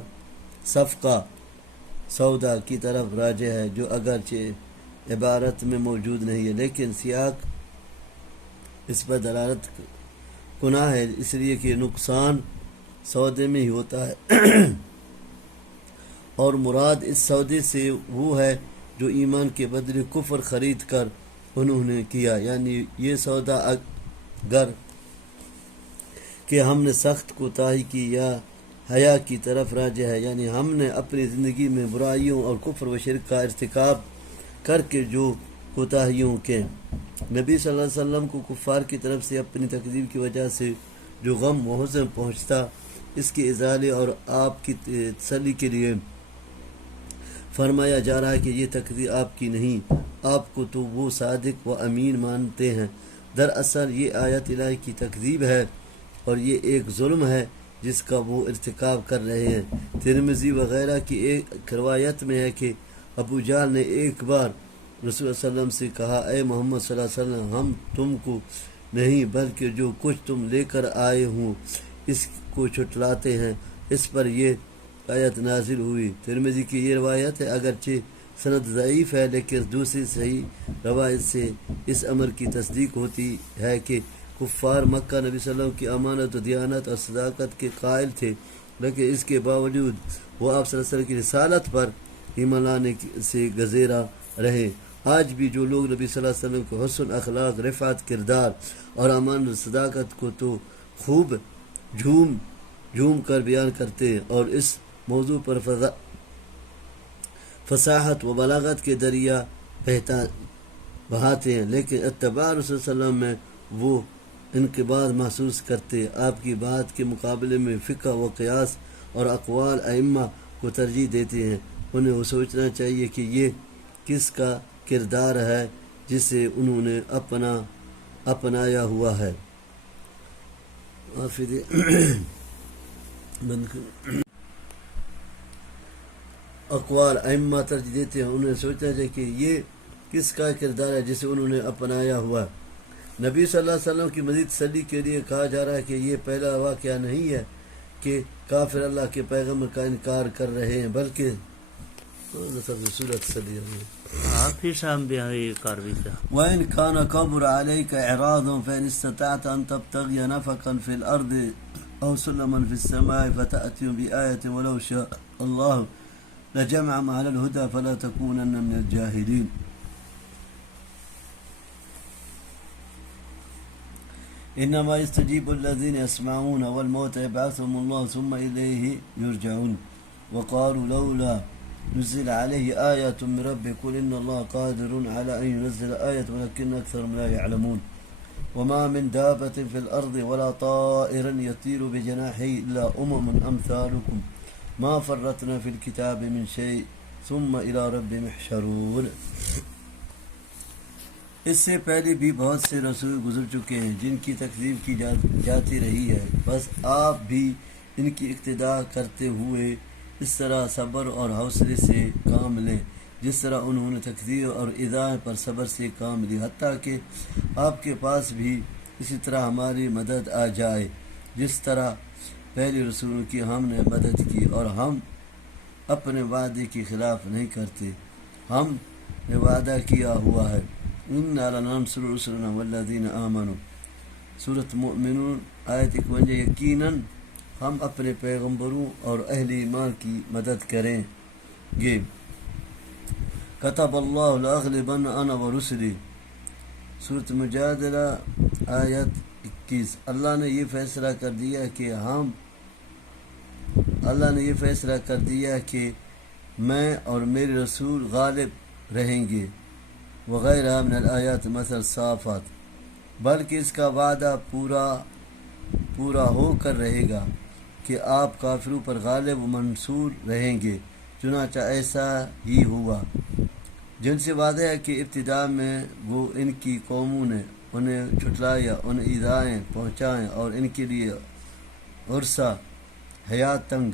صفقہ سودا کی طرف راجع ہے جو اگرچہ عبارت میں موجود نہیں ہے لیکن سیاق اس پر دلالت کنا ہے، اس لیے کہ نقصان سودے میں ہی ہوتا ہے اور مراد اس سودے سے وہ ہے جو ایمان کے بدلے کفر خرید کر انہوں نے کیا. یعنی یہ سودا اگر کہ ہم نے سخت کوتاہی کی یا حیا کی طرف راجع ہے، یعنی ہم نے اپنی زندگی میں برائیوں اور کفر و شرک کا ارتکاب کر کے جو کوتاہیوں کے نبی صلی اللہ علیہ وسلم کو کفار کی طرف سے اپنی تکذیب کی وجہ سے جو غم و حزن پہنچتا اس کے ازالے اور آپ کی تسلی کے لیے فرمایا جا رہا ہے کہ یہ تکذیب آپ کی نہیں، آپ کو تو وہ صادق و امین مانتے ہیں. دراصل یہ آیت الہی کی تکذیب ہے اور یہ ایک ظلم ہے جس کا وہ ارتکاب کر رہے ہیں. ترمذی وغیرہ کی ایک روایت میں ہے کہ ابو جہل نے ایک بار رسول اللہ صلی اللہ علیہ وسلم سے کہا، اے محمد صلی اللہ علیہ وسلم، ہم تم کو نہیں بلکہ جو کچھ تم لے کر آئے ہوں اس کو چھٹلاتے ہیں. اس پر یہ آیت نازل ہوئی. ترمذی کی یہ روایت ہے، اگرچہ سند ضعیف ہے لیکن دوسری صحیح روایت سے اس امر کی تصدیق ہوتی ہے کہ کفار مکہ نبی صلی اللہ علیہ وسلم کی امانت و دیانت اور صداقت کے قائل تھے، لیکن اس کے باوجود وہ آپ صلی اللہ علیہ وسلم کی رسالت پر ایمان لانے سے گزیرہ رہے. آج بھی جو لوگ نبی صلی اللہ علیہ وسلم کے حسن اخلاق، رفعت کردار اور امانت و صداقت کو تو خوب جھوم کر بیان کرتے ہیں اور اس موضوع پر فصاحت و بلاغت کے دریا بہاتے ہیں، لیکن اتباع رسول صلی اللہ علیہ وسلم میں وہ انقباض محسوس کرتے، آپ کی بات کے مقابلے میں فقہ و قیاس اور اقوال ائمہ کو ترجیح دیتے ہیں۔ انہیں وہ سوچنا چاہیے کہ یہ کس کا کردار ہے جسے انہوں نے اپنایا ہوا ہے۔ اقوال ائمہ ترجیح دیتے ہیں، انہیں سوچنا چاہیے کہ یہ کس کا کردار ہے جسے انہوں نے اپنایا ہوا ہے۔ نبی صلی اللہ علیہ وسلم کی مزید تسلی کے لیے کہا جا رہا ہے کہ یہ پہلا واقعہ نہیں ہے کہ کافر اللہ کے پیغمبر کا انکار کر رہے ہیں، بلکہ في شام بها كاربيتا وإن كان كبر عليك إعراض فإن استطعت أن تبتغي نفقا في الأرض أو سلما في السماء فتأتي بآية ولو شاء الله لجمعهم على الهدى فلا تكونن من الجاهلين۔ إنما يستجيب الذين يسمعون والموتى يبعثهم الله ثم إليه يرجعون وقالوا لولا نزل عليه آية من ربه قل إن الله قادر على أن ينزل آية ولكن أكثرهم لا يعلمون وما من دابة في الأرض ولا طائر يطير بجناحيه إلا أمثالكم ما فرطنا في الكتاب من شيء ثم إلى ربهم يحشرون۔ اس سے پہلے بھی بہت سے رسول گزر چکے ہیں جن کی تکذیب کی جاتی رہی ہے، بس آپ بھی ان کی اقتداء کرتے ہوئے اس طرح صبر اور حوصلے سے کام لیں جس طرح انہوں نے تکذیب اور اذاں پر صبر سے کام لی، حتیٰ کہ آپ کے پاس بھی اسی طرح ہماری مدد آ جائے جس طرح پہلے رسولوں کی ہم نے مدد کی، اور ہم اپنے وعدے کی خلاف نہیں کرتے۔ ہم نے وعدہ کیا ہوا ہے اِنَّا لَنَنصُرُ رُسُلَنَا وَالَّذِينَ آمَنُوا، سورۃ مؤمنون آیت 51۔ یقیناً ہم اپنے پیغمبروں اور اہل ایمان کی مدد کریں گے۔ کتب اللہ لأغلبن انا ورسلی، سورۃ مجادلہ آیت 21۔ اللہ نے یہ فیصلہ کر دیا کہ میں اور میرے رسول غالب رہیں گے، وغیرہ من الآیات مثل صافات، بلکہ اس کا وعدہ پورا ہو کر رہے گا کہ آپ کافروں پر غالب و منصور رہیں گے، چنانچہ ایسا ہی ہوا۔ جن سے وعدہ ہے کہ ابتدا میں وہ ان کی قوموں نے انہیں جھٹلایا، انہیں ایذائیں پہنچائیں اور ان کے لیے عرصہ حیات تنگ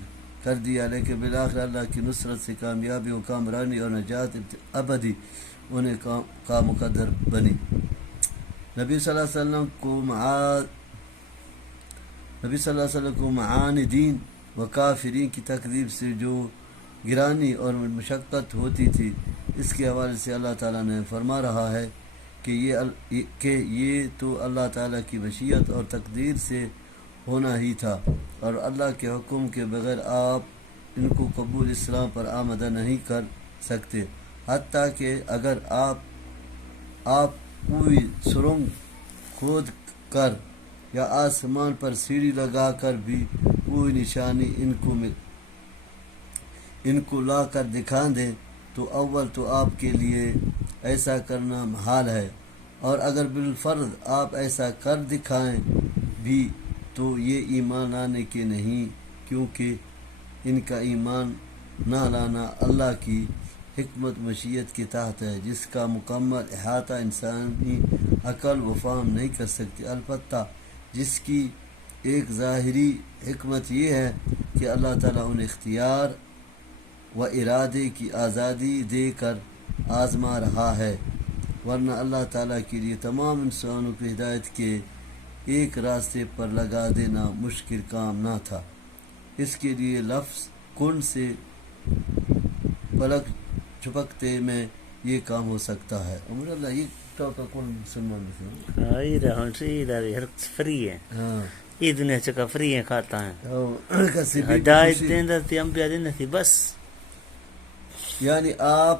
کر دیا، لیکن بالآخر اللہ کی نصرت سے کامیابی و کامرانی اور نجات ابدی انہیں کا مقدر بنی۔ نبی صلی اللہ علیہ وسلم کو معاندین و کافرین کی تکذیب سے جو گرانی اور مشقت ہوتی تھی، اس کے حوالے سے اللہ تعالیٰ نے فرما رہا ہے کہ یہ تو اللہ تعالیٰ کی مشیت اور تقدیر سے ہونا ہی تھا، اور اللہ کے حکم کے بغیر آپ ان کو قبول اسلام پر آمادہ نہیں کر سکتے، حتیٰ کہ اگر آپ کوئی سرنگ کھود کر یا آسمان پر سیڑھی لگا کر بھی کوئی نشانی ان کو لا کر دکھا دیں تو اول تو آپ کے لیے ایسا کرنا محال ہے، اور اگر بالفرض آپ ایسا کر دکھائیں بھی تو یہ ایمان لانے کے نہیں، کیونکہ ان کا ایمان نہ لانا اللہ کی حکمت مشیت کے تحت ہے جس کا مکمل احاطہ انسانی عقل و فہم نہیں کر سکتی، البتہ جس کی ایک ظاہری حکمت یہ ہے کہ اللہ تعالیٰ انہیں اختیار و ارادے کی آزادی دے کر آزما رہا ہے، ورنہ اللہ تعالیٰ کے لیے تمام انسانوں کو ہدایت کے ایک راستے پر لگا دینا مشکل کام نہ تھا۔ اس کے لیے لفظ کن سے پلک چھپکتے میں یہ کام ہو سکتا ہے۔ عمر اللہ یہ ٹوکا کون مسلمان سے اي ده هون شيء ده هرت فريه ہاں اي دنيا چکا فريه کھاتا ہے کسی بھی ہدایت دینا تھی انبیاء دینا تھی بس۔ یعنی آپ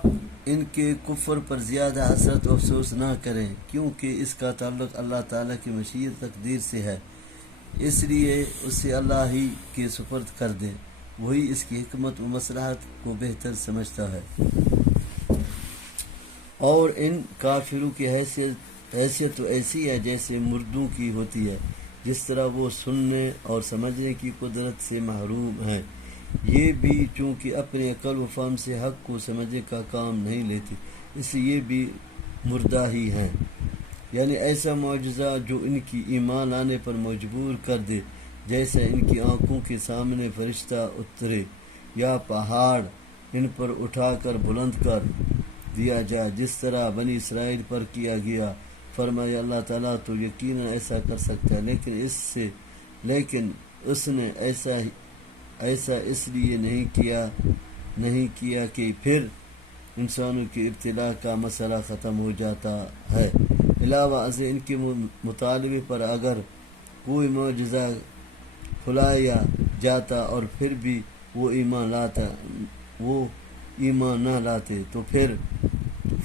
ان کے کفر پر زیادہ حسرت و افسوس نہ کریں، کیونکہ اس کا تعلق اللہ تعالیٰ کی مشیت تقدیر سے ہے، اس لیے اسے اللہ ہی کے سپرد کر دیں۔ وہی اس کی حکمت و مصلحت کو بہتر سمجھتا ہے۔ اور ان کافروں کی حیثیت تو ایسی ہے جیسے مردوں کی ہوتی ہے، جس طرح وہ سننے اور سمجھنے کی قدرت سے محروم ہیں۔ یہ بھی چونکہ اپنے عقل و فہم سے حق کو سمجھنے کا کام نہیں لیتے، اس لیے بھی مردہ ہی ہیں۔ یعنی ایسا معجزہ جو ان کی ایمان لانے پر مجبور کر دے، جیسا ان کی آنکھوں کے سامنے فرشتہ اترے یا پہاڑ ان پر اٹھا کر بلند کر دیا جائے، جس طرح بنی اسرائیل پر کیا گیا۔ فرمایا اللہ تعالیٰ تو یقیناً ایسا کر سکتا ہے، لیکن اس نے ایسا اس لیے نہیں کیا کہ پھر انسانوں کی ابتلاء کا مسئلہ ختم ہو جاتا ہے۔ علاوہ ازیں ان کے مطالبے پر اگر کوئی معجزہ کھلایا جاتا اور پھر بھی وہ ایمان نہ لاتے تو پھر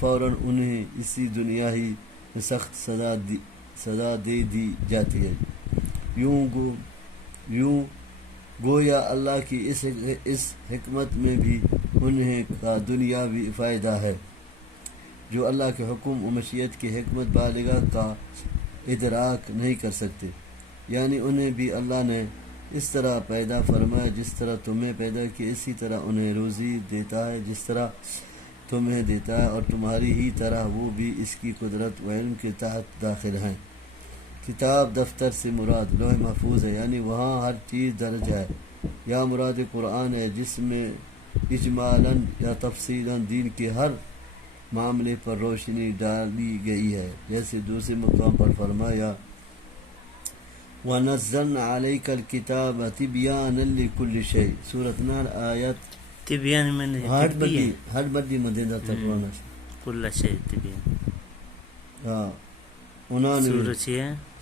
فوراً انہیں اسی دنیا ہی میں سخت سزا دے دی جاتی ہے۔ یوں گویا اللہ کی اس حکمت میں بھی انہیں کا دنیاوی فائدہ ہے، جو اللہ کے حکم و مشیت کی حکمت بالغہ کا ادراک نہیں کر سکتے۔ یعنی انہیں بھی اللہ نے اس طرح پیدا فرمایا جس طرح تمہیں پیدا کیا، اسی طرح انہیں روزی دیتا ہے جس طرح تمہیں دیتا ہے، اور تمہاری ہی طرح وہ بھی اس کی قدرت و علم کے تحت داخل ہیں۔ کتاب دفتر سے مراد لوح محفوظ ہے، یعنی وہاں ہر چیز درج ہے، یا مراد قرآن ہے جس میں اجمالاً یا تفصیلاً دین کے ہر معاملے پر روشنی ڈالی گئی ہے، جیسے دوسرے مقام پر فرمایا وَنَزَّلْنَا عَلَيْكَ الْكِتَابَ تِبْيَانًا لِكُلِّ شَيْءٍ سورۃ نحل آیت تبیان میں نے ہر بدی مدینہ تقوان کل شے تبیان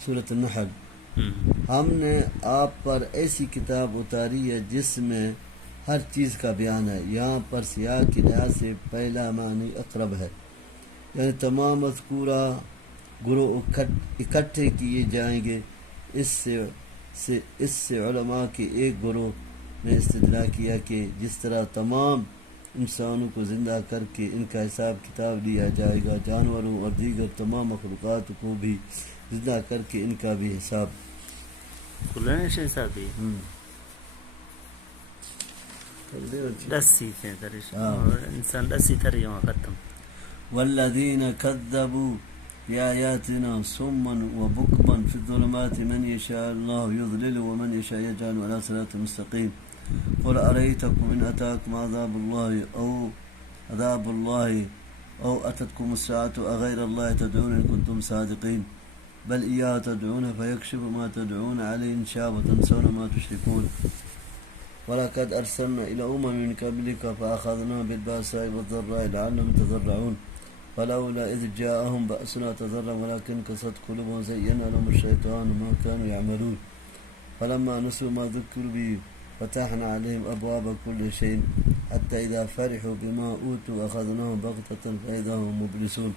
سورۃ النحل۔ ہم نے آپ پر ایسی کتاب اتاری ہے جس میں ہر چیز کا بیان ہے۔ یہاں پر سیاق کی لحاظ سے پہلا معنی اقرب ہے، یعنی تمام مذکورہ گروہ اکٹھے کیے جائیں گے۔ اس سے علماء کے ایک گروہ نے استدلال کیا کہ جس طرح تمام انسانوں کو زندہ کر کے ان کا حساب کتاب لیا جائے گا، جانوروں اور دیگر تمام مخلوقات کو بھی زندہ کر کے ان کا بھی حساب انسان دسی ترجمہ ختم۔ والذین کذبوا بآیاتنا صما وبکما فی الظلمات من یشاء اللہ یضلل ومن یشاء یجعل علی صراط مستقیم قل ارأیتکم ان اتاکم عذاب اللہ او اتتکم الساعة اغیر اللہ تدعون ان کنتم صادقین بل ایاہ تدعون فیکشف ما تدعون علیہ ان شاء وتنسون ما تشرکون وَلَقَدْ أَرْسَلْنَا إِلَى أُمَمٍ مِّن قَبْلِكَ فَأَخَذْنَاهُمْ بِالْبَأْسَاءِ وَالضَّرَّاءِ لَعَلَّهُمْ يَتَضَرَّعُونَ فَلَوْلَا إِذْ جَاءَهُم بَأْسُنَا تَضَرَّعُوا وَلَكِنْ قَسَتْ قُلُوبُهُمْ وَزَيَّنَ لَهُمُ الشَّيْطَانُ مَا كَانُوا يَعْمَلُونَ فَلَمَّا نَسُوا مَا ذُكِّرُوا بِهِ فَتَحْنَا عَلَيْهِمْ أَبْوَابَ كُلِّ شَيْءٍ حَتَّى إِذَا فَرِحُوا بِمَا أُوتُوا أَخَذْنَاهُم بَغْتَةً فَإِذَا هُم مُبْلِسُونَ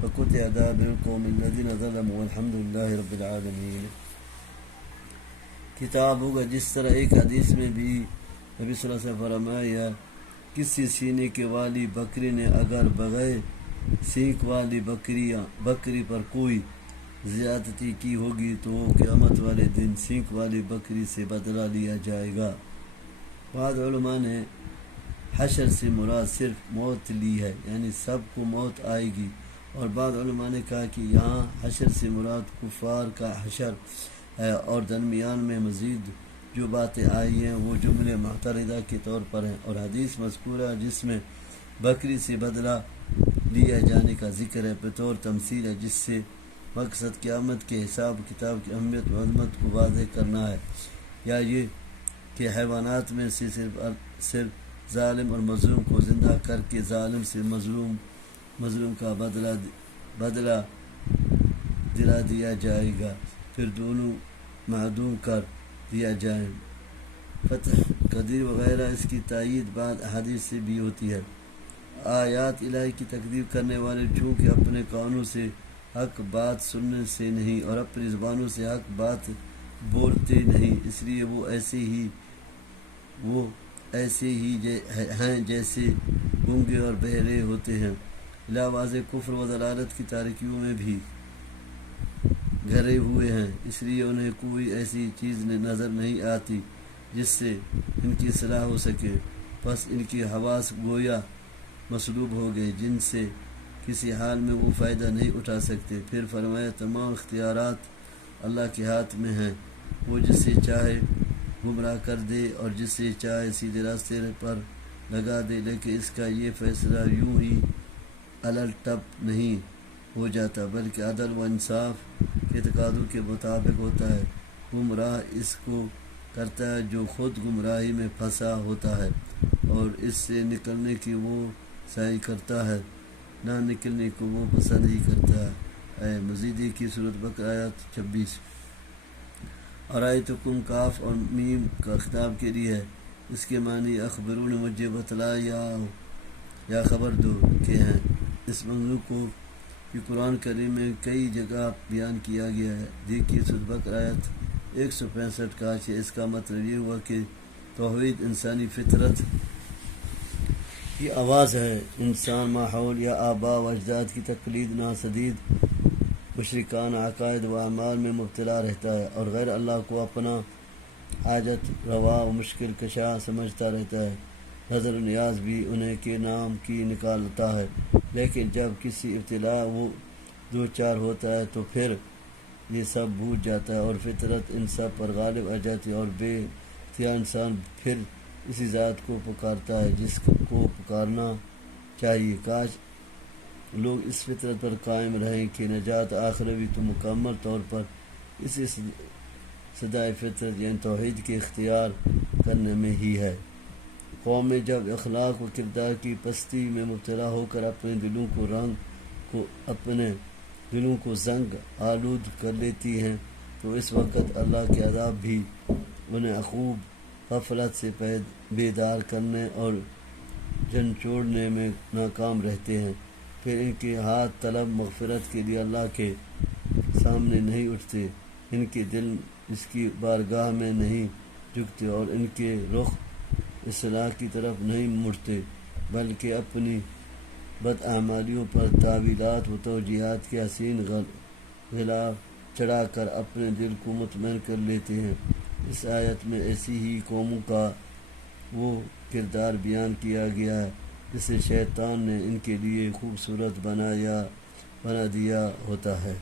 فَقُطِعَ دَابِرُ الْقَوْمِ الَّذِينَ ظَلَمُوا وَالْحَمْدُ لِلَّهِ رَبِّ الْعَالَمِينَ۔ کتاب ہوگا جس طرح ایک حدیث میں بھی نبی صلی اللہ علیہ وسلم فرمایا کسی سینے کے والی بکری نے اگر بغیر سینک والی بکری پر کوئی زیادتی کی ہوگی تو وہ قیامت والے دن سینک والی بکری سے بدلہ لیا جائے گا۔ بعض علماء نے حشر سے مراد صرف موت لی ہے، یعنی سب کو موت آئے گی، اور بعض علماء نے کہا کہ یہاں حشر سے مراد کفار کا حشر ہے، اور درمیان میں مزید جو باتیں آئی ہیں وہ جملے معترضہ کے طور پر ہیں، اور حدیث مذکورہ جس میں بکری سے بدلہ لیا جانے کا ذکر ہے بطور تمثیل ہے، جس سے مقصد قیامت کے حساب کتاب کی اہمیت و عظمت کو واضح کرنا ہے، یا یہ کہ حیوانات میں سے صرف ظالم اور مظلوم کو زندہ کر کے ظالم سے مظلوم کا بدلہ دلا دیا جائے گا، پھر دونوں معدوم کر دیا جائے۔ فتح قدیر وغیرہ اس کی تائید بعد احادیث سے بھی ہوتی ہے۔ آیات الہی کی تکذیب کرنے والے چونکہ اپنے کانوں سے حق بات سننے سے نہیں اور اپنی زبانوں سے حق بات بولتے نہیں، اس لیے وہ ایسے ہی ہیں جیسے گونگے اور بہرے ہوتے ہیں۔ لا واضح کفر و ضلالت کی تاریکیوں میں بھی گھرے ہوئے ہیں، اس لیے انہیں کوئی ایسی چیز نظر نہیں آتی جس سے ان کی اصلاح ہو سکے، پس ان کی حواس گویا مسلوب ہو گئے جن سے کسی حال میں وہ فائدہ نہیں اٹھا سکتے۔ پھر فرمایا تمام اختیارات اللہ کے ہاتھ میں ہیں، وہ جسے چاہے گمراہ کر دے اور جسے چاہے سیدھے راستے پر لگا دے، لیکن اس کا یہ فیصلہ یوں ہی الٹپ نہیں ہو جاتا بلکہ عدل و انصاف کے تقاضوں کے مطابق ہوتا ہے۔ گمراہ اس کو کرتا ہے جو خود گمراہی میں پھنسا ہوتا ہے اور اس سے نکلنے کی وہ سعی کرتا ہے، نہ نکلنے کو وہ پسند ہی کرتا ہے۔ مزید کی صورت بقرہ آیت 26۔ ارائیتکم کاف اور میم کا خطاب کے لیے ہے، اس کے معنی اخبرون مجھے بتلا یا خبر دو کہ ہیں۔ اس موضوع کو کہ قرآن کریم میں کئی جگہ بیان کیا گیا ہے۔ دیکھیے سورۃ بقرہ آیت 165 کا اس کا مطلب یہ ہوا کہ توحید انسانی فطرت کی آواز ہے۔ انسان ماحول یا آباء و اجداد کی تقلید ناسدید مشرکانہ عقائد و اعمال میں مبتلا رہتا ہے اور غیر اللہ کو اپنا حاجت روا و مشکل کشا سمجھتا رہتا ہے۔ نظر و نیاز بھی انہیں کے نام کی نکالتا ہے، لیکن جب کسی ابتلا وہ دو چار ہوتا ہے تو پھر یہ سب بھول جاتا ہے اور فطرت ان سب پر غالب آ جاتی ہے اور بے اختیار انسان پھر اسی ذات کو پکارتا ہے جس کو پکارنا چاہیے۔ کاش لوگ اس فطرت پر قائم رہیں کہ نجات آخروی تو مکمل طور پر اسی صدائے فطرت یعنی توحید کے اختیار کرنے میں ہی ہے۔ قومیں جب اخلاق و کردار کی پستی میں مبتلا ہو کر اپنے دلوں کو زنگ آلود کر لیتی ہیں تو اس وقت اللہ کے عذاب بھی انہیں خوب غفلت سے بیدار کرنے اور جھنجھوڑنے میں ناکام رہتے ہیں۔ پھر ان کے ہاتھ طلب مغفرت کے لیے اللہ کے سامنے نہیں اٹھتے، ان کے دل اس کی بارگاہ میں نہیں جھکتے اور ان کے رخ اصلاح کی طرف نہیں مڑتے، بلکہ اپنی بداعمالیوں پر تعویلات و توجیہات کے حسین غلاف چڑھا کر اپنے دل کو مطمئن کر لیتے ہیں۔ اس آیت میں ایسی ہی قوموں کا وہ کردار بیان کیا گیا ہے جسے شیطان نے ان کے لیے خوبصورت بنا دیا ہوتا ہے۔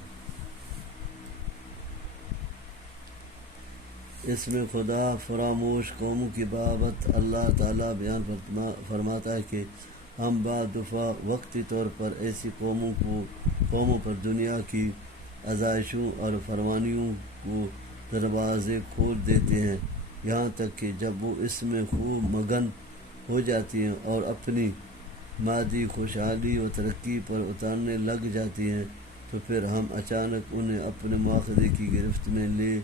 اس میں خدا فراموش قوموں کی بابت اللہ تعالیٰ بیان فرماتا ہے کہ ہم بعض دفعہ وقتی طور پر ایسی قوموں پر دنیا کی آزائشوں اور فرمانیوں کو دروازے کھول دیتے ہیں، یہاں تک کہ جب وہ اس میں خوب مگن ہو جاتی ہیں اور اپنی مادی خوشحالی و ترقی پر اتارنے لگ جاتی ہیں تو پھر ہم اچانک انہیں اپنے مواخذے کی گرفت میں لے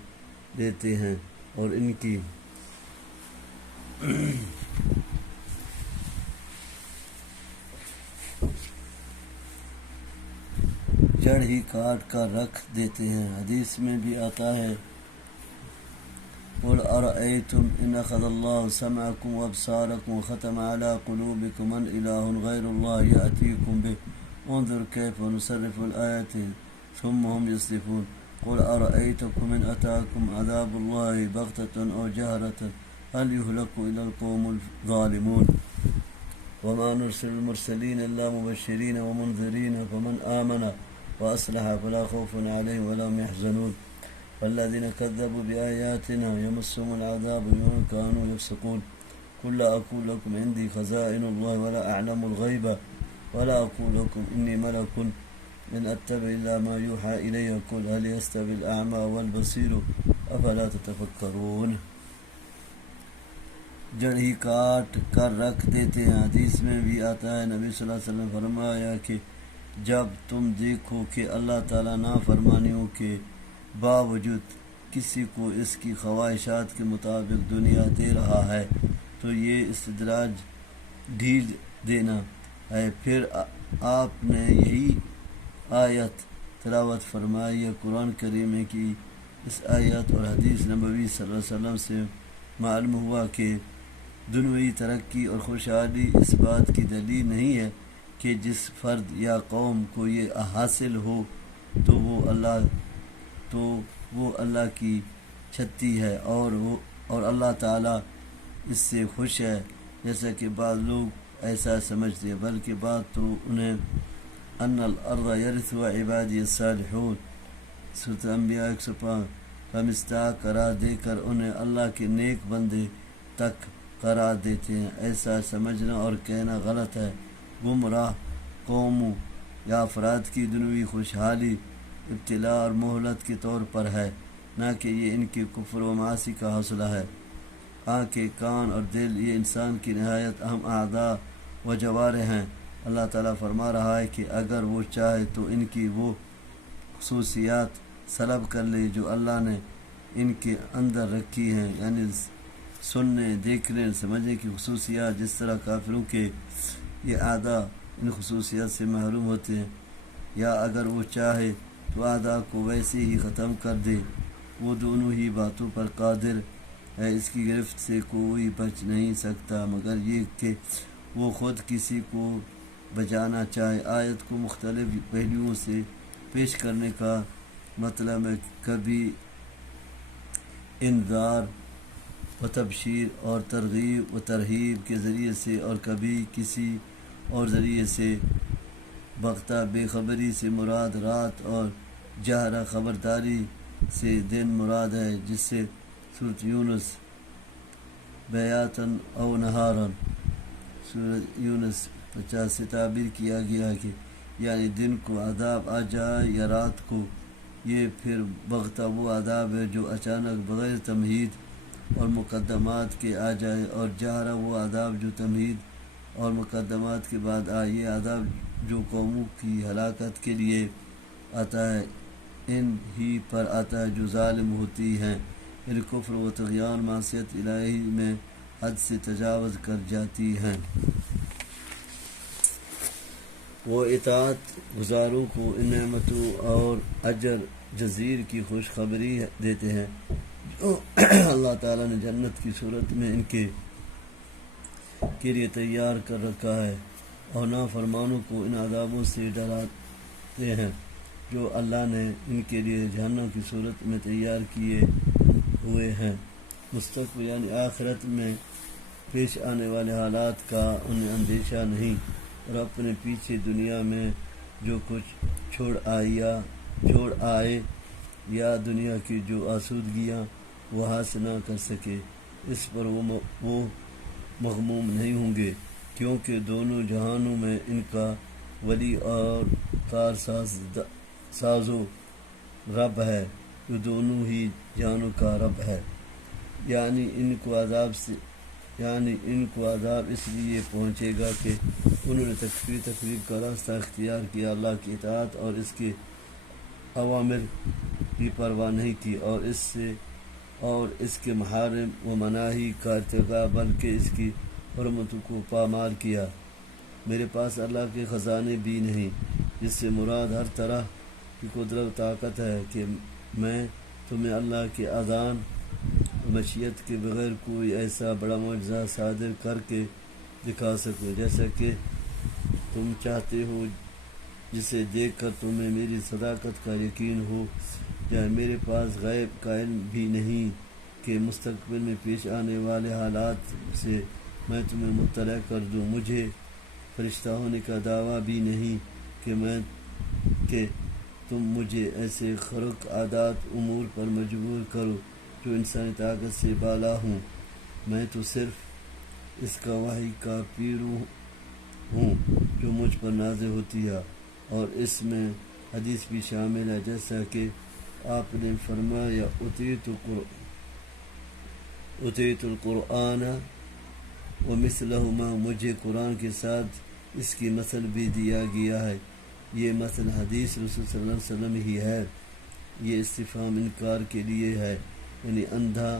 لیتے ہیں اور ان کی جڑ ہی کاٹ کر رکھ دیتے ہیں۔ حدیث میں بھی آتا ہے قُلْ أَرَأَيْتُمْ إِنْ أَخَذَ اللَّهُ سَمْعَكُمْ وَأَبْصَارَكُمْ وَخَتَمَ عَلَى قُلُوبِكُمْ مَنْ إِلَٰهٌ غَيْرُ اللَّهِ يَأْتِيكُمْ بِهِ انظُرْ كَيْفَ نُصَرِّفُ الْآيَاتِ ثُمَّ هُمْ يَصْدِفُونَ قُلْ أَرَأَيْتَكُمْ إِنْ أَتَاكُمْ عَذَابُ اللَّهِ بَغْتَةً أَوْ جَهْرَةً هَلْ يُهْلَكُ إِلَّا الْقَوْمُ الظَّالِمُونَ وَمَا نُرْسِلُ الْمُرْسَلِينَ إِلَّا مُبَشِّرِينَ وَمُنذِرِينَ فَمَنْ آمَنَ وَأَصْلَحَ فَلَا خَوْفٌ عَلَيْهِمْ وَلَا هُمْ يَحْزَنُونَ والذين كذبوا بآياتنا يمسهم العذاب بما كانوا يفسقون قل لا أقول لكم عندي خزائن الله ولا أعلم الغيب ولا أقول لكم إني ملك إن أتبع إلا ما يوحى إلي قل هل يستوي الأعمى والبصير أفلا تتفكرون۔ جڑ ہی کاٹ کر رکھ دیتے ہیں۔ حدیث میں بھی آتا ہے، نبی صلی اللہ علیہ وسلم فرمایا کہ جب تم دیکھو کہ اللہ تعالیٰ نافرمانیوں کے باوجود کسی کو اس کی خواہشات کے مطابق دنیا دے رہا ہے تو یہ استدراج ڈھیل دینا ہے۔ پھر آپ نے یہی آیت تلاوت فرمائی ہے۔ قرآن کریم ہے کہ اس آیت اور حدیث نبوی صلی اللہ علیہ وسلم سے معلوم ہوا کہ دنیوی ترقی اور خوشحالی اس بات کی دلیل نہیں ہے کہ جس فرد یا قوم کو یہ حاصل ہو تو وہ اللہ کی چھتی ہے اور اللہ تعالیٰ اس سے خوش ہے، جیسا کہ بعض لوگ ایسا سمجھتے ہیں، بلکہ بات تو انہیں ان الارض یرثها عبادی الصالحون سورۃ انبیاء 105 کا مصداق قرار دے کر انہیں اللہ کے نیک بندے تک قرار دیتے ہیں۔ ایسا سمجھنا اور کہنا غلط ہے۔ گمراہ قوموں یا افراد کی دنیوی خوشحالی ابتلاء اور مہلت کے طور پر ہے، نہ کہ یہ ان کے کفر و معاصی کا حوصلہ ہے۔ آنکھیں، کان اور دل یہ انسان کی نہایت اہم اعضاء و جوارح ہیں۔ اللہ تعالیٰ فرما رہا ہے کہ اگر وہ چاہے تو ان کی وہ خصوصیات سلب کر لے جو اللہ نے ان کے اندر رکھی ہیں، یعنی سننے، دیکھنے، سمجھنے کی خصوصیات۔ جس طرح کافروں کے یہ اعضاء ان خصوصیات سے محروم ہوتے ہیں، یا اگر وہ چاہے تو اعضاء کو ویسے ہی ختم کر دے۔ وہ دونوں ہی باتوں پر قادر ہے، اس کی گرفت سے کوئی بچ نہیں سکتا مگر یہ کہ وہ خود کسی کو بچانا چاہے۔ آیت کو مختلف پہلوؤں سے پیش کرنے کا مطلب ہے کبھی انذار و تبشیر اور ترغیب و ترہیب کے ذریعے سے، اور کبھی کسی اور ذریعے سے۔ بغتہ بے خبری سے مراد رات اور جہرہ خبرداری سے دن مراد ہے، جس سے سورۃ یونس بیاتن او نہارن سورۃ یونس 50 سے تعبیر کیا گیا کہ یعنی دن کو عذاب آ جائے یا رات کو۔ یہ پھر بغتہ وہ عذاب ہے جو اچانک بغیر تمہید اور مقدمات کے آ جائے، اور جہرہ وہ عذاب جو تمہید اور مقدمات کے بعد آئے۔ یہ عذاب جو قوموں کی ہلاکت کے لیے آتا ہے، ان ہی پر آتا ہے جو ظالم ہوتی ہیں، ان کفر و طغیان معصیت الہی میں حد سے تجاوز کر جاتی ہیں۔ وہ اطاعت گزاروں کو ان نعمتوں اور اجر جزیر کی خوشخبری دیتے ہیں جو اللہ تعالیٰ نے جنت کی صورت میں ان کے لیے تیار کر رکھا ہے، اور نافرمانوں کو ان عذابوں سے ڈراتے ہیں جو اللہ نے ان کے لیے جہنم کی صورت میں تیار کیے ہوئے ہیں۔ مستقبل یعنی آخرت میں پیش آنے والے حالات کا انہیں اندیشہ نہیں، اور اپنے پیچھے دنیا میں جو کچھ چھوڑ آئے یا دنیا کی جو آسودگیاں وہ حاصل نہ کر سکے، اس پر وہ مغموم نہیں ہوں گے، کیونکہ دونوں جہانوں میں ان کا ولی اور کار ساز و رب ہے جو دونوں ہی جہانوں کا رب ہے۔ یعنی ان کو عذاب اس لیے پہنچے گا کہ انہوں نے تکذیب کا راستہ اختیار کیا، اللہ کی اطاعت اور اس کے اوامر کی پرواہ نہیں کی، اور اس کے محارم و مناہی کا ارتکاب بلکہ اس کی حرمتوں کو پامال کیا۔ میرے پاس اللہ کے خزانے بھی نہیں، جس سے مراد ہر طرح کی قدرت و طاقت ہے کہ میں تمہیں اللہ کے اذان و مشیت کے بغیر کوئی ایسا بڑا معجزہ صادر کر کے دکھا سکوں جیسا کہ تم چاہتے ہو، جسے دیکھ کر تمہیں میری صداقت کا یقین ہو۔ یا میرے پاس غیب کا علم بھی نہیں کہ مستقبل میں پیش آنے والے حالات سے میں تمہیں مطلع کر دوں۔ مجھے فرشتہ ہونے کا دعویٰ بھی نہیں کہ تم مجھے ایسے خرق عادات امور پر مجبور کرو جو انسانی طاقت سے بالا ہوں۔ میں تو صرف اس کا وحی کا پیرو ہوں جو مجھ پر نازل ہوتی ہے، اور اس میں حدیث بھی شامل ہے، جیسا کہ آپ نے فرمایا اتیت القرآن ومثلہما، مجھے قرآن کے ساتھ اس کی مثل بھی دیا گیا ہے۔ یہ مثل حدیث رسول صلی اللہ علیہ وسلم ہی ہے۔ یہ استفہام انکار کے لیے ہے، یعنی اندھا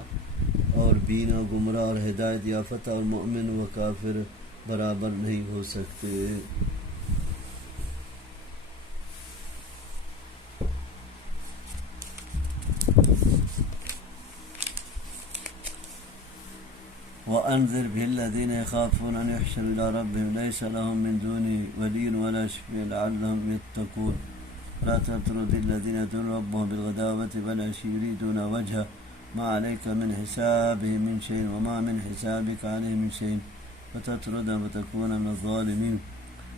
اور بینا، گمراہ اور ہدایت یافتہ اور مومن و کافر برابر نہیں ہو سکتے۔ وأنذر به الذين يخافون أن يحشروا إلى ربهم ليس لهم من دونه ولي ولا شفيع لعلهم يتقون لا تطرد الذين يدعون ربهم بالغداوة والعشي يريدون وجهه ما عليك من حسابهم من شيء وما من حسابك عليهم من شيء فتطردهم وتكون من الظالمين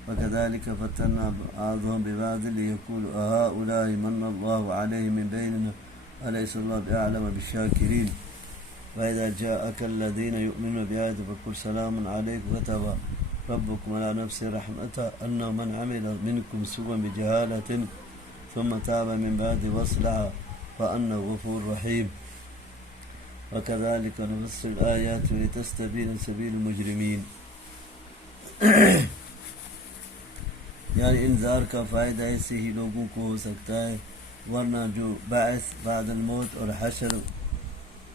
وكذلك فتنا بعضهم ببعض ليقولوا أهؤلاء من الله عليهم من بيننا أليس الله بأعلم بالشاكرين وإذا جاءك الذين يؤمنون بآيات فقل سلام عليكم كتب ربكم على نفسه رحمته أنه من عمل منكم سوءا بجهالة ثم تاب من بعد واصلح فأنه غفور رحيم وكذلك نفصل الآيات لتستبين سبيل المجرمين. یعنی انذار کا فائدہ ایسے ہی لوگوں کو ہو سکتا ہے، ورنہ جو بعث بعد الموت اور حشر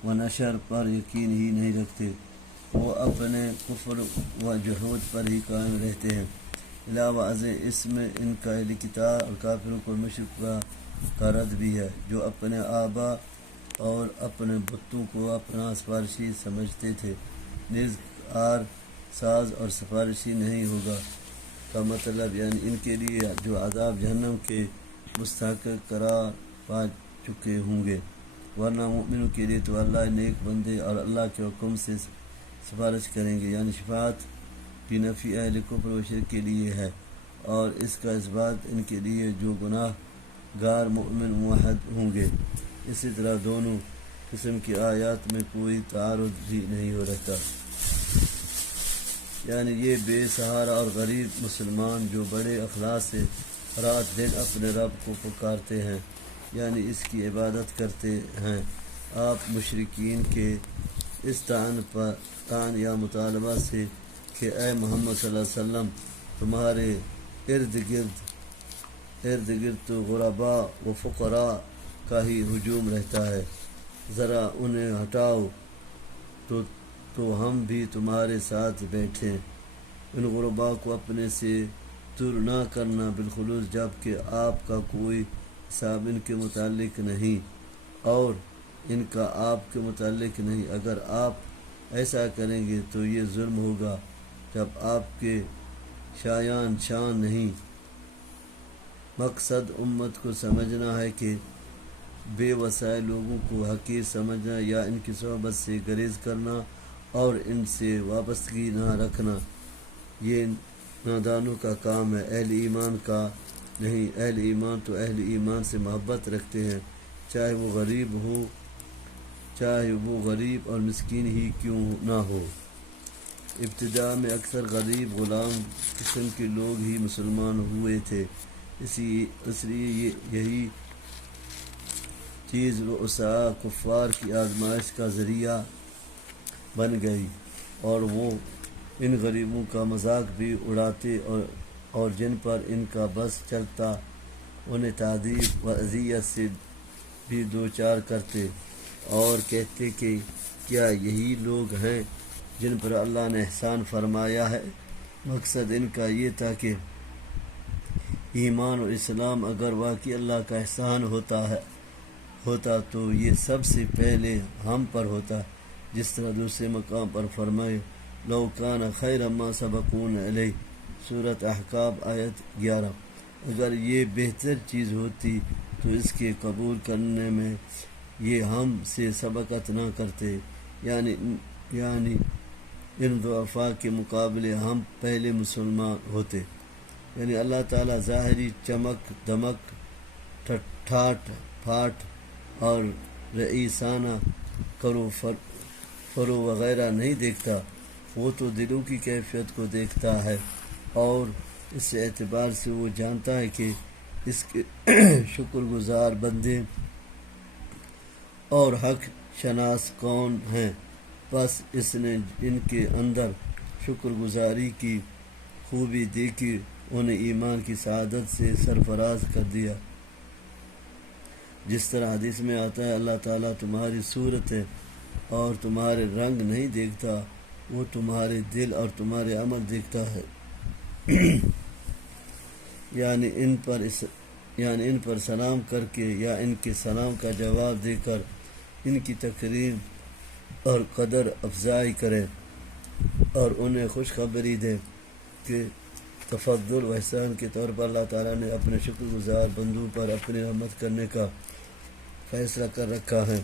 و نشر پر یقین ہی نہیں رکھتے وہ اپنے کفر و جحود پر ہی قائم رہتے ہیں۔ علاوہ ازیں اس میں ان کا اہل کتاب اور کافروں کو مشرک کا رد بھی ہے جو اپنے آبا اور اپنے بتوں کو اپنا سفارشی سمجھتے تھے۔ نیز آر ساز اور سفارشی نہیں ہوگا کا مطلب یعنی ان کے لیے جو عذاب جہنم کے مستحق قرار پا چکے ہوں گے، ورنہ مومنوں کے لیے تو اللہ نیک بندے اور اللہ کے حکم سے سفارش کریں گے، یعنی شفاعت کی نفی اہل کفر و شرک کے لیے ہے، اور اس کا اثبات ان کے لیے جو گناہ گار مومن موحد ہوں گے۔ اسی طرح دونوں قسم کی آیات میں کوئی تعارض بھی نہیں ہو رہتا، یعنی یہ بے سہارا اور غریب مسلمان جو بڑے اخلاص سے رات دن اپنے رب کو پکارتے ہیں، یعنی اس کی عبادت کرتے ہیں، آپ مشرکین کے اس طعن یا مطالبہ سے کہ اے محمد صلی اللہ علیہ وسلم تمہارے ارد گرد تو غرباء و فقراء کا ہی ہجوم رہتا ہے، ذرا انہیں ہٹاؤ تو ہم بھی تمہارے ساتھ بیٹھیں۔ ان غرباء کو اپنے سے دور نہ کرنا بالخلوص جب کہ آپ کا کوئی حساب ان کے متعلق نہیں اور ان کا آپ کے متعلق نہیں، اگر آپ ایسا کریں گے تو یہ ظلم ہوگا جب آپ کے شایان شان نہیں۔ مقصد امت کو سمجھنا ہے کہ بے وسائل لوگوں کو حقیر سمجھنا یا ان کی صحبت سے گریز کرنا اور ان سے وابستگی نہ رکھنا یہ نادانوں کا کام ہے، اہل ایمان کا نہیں۔ اہل ایمان تو اہل ایمان سے محبت رکھتے ہیں، چاہے وہ غریب اور مسکین ہی کیوں نہ ہو۔ ابتدا میں اکثر غریب غلام قسم کے لوگ ہی مسلمان ہوئے تھے، اس لیے یہی چیز رؤساء کفار کی آزمائش کا ذریعہ بن گئی اور وہ ان غریبوں کا مذاق بھی اڑاتے اور جن پر ان کا بس چلتا انہیں تعذیب و اذیت سے بھی دوچار کرتے اور کہتے کہ کیا یہی لوگ ہیں جن پر اللہ نے احسان فرمایا ہے۔ مقصد ان کا یہ تھا کہ ایمان اور اسلام اگر واقعی اللہ کا احسان ہوتا تو یہ سب سے پہلے ہم پر ہوتا، جس طرح دوسرے مقام پر فرمائے لو کان خیر ما سبقون علیہ، سورۃ احقاف آیت 11۔ اگر یہ بہتر چیز ہوتی تو اس کے قبول کرنے میں یہ ہم سے سبقت نہ کرتے، یعنی ان ضعفاء کے مقابلے ہم پہلے مسلمان ہوتے۔ یعنی اللہ تعالیٰ ظاہری چمک دمک ٹھاٹ پھاٹ اور رئیسانہ کرو فرو وغیرہ نہیں دیکھتا، وہ تو دلوں کی کیفیت کو دیکھتا ہے، اور اس اعتبار سے وہ جانتا ہے کہ اس کے شکر گزار بندے اور حق شناس کون ہیں۔ بس اس نے ان کے اندر شکر گزاری کی خوبی دیکھی، انہیں ایمان کی سعادت سے سرفراز کر دیا۔ جس طرح حدیث میں آتا ہے اللہ تعالیٰ تمہاری صورت ہے اور تمہارے رنگ نہیں دیکھتا، وہ تمہارے دل اور تمہارے عمل دیکھتا ہے۔ یعنی ان پر سلام کر کے یا ان کے سلام کا جواب دے کر ان کی تقریم اور قدر افزائی کرے اور انہیں خوشخبری دیں کہ تفضل و احسان کے طور پر اللہ تعالیٰ نے اپنے شکر گزار بندوں پر اپنی رحمت کرنے کا فیصلہ کر رکھا ہے۔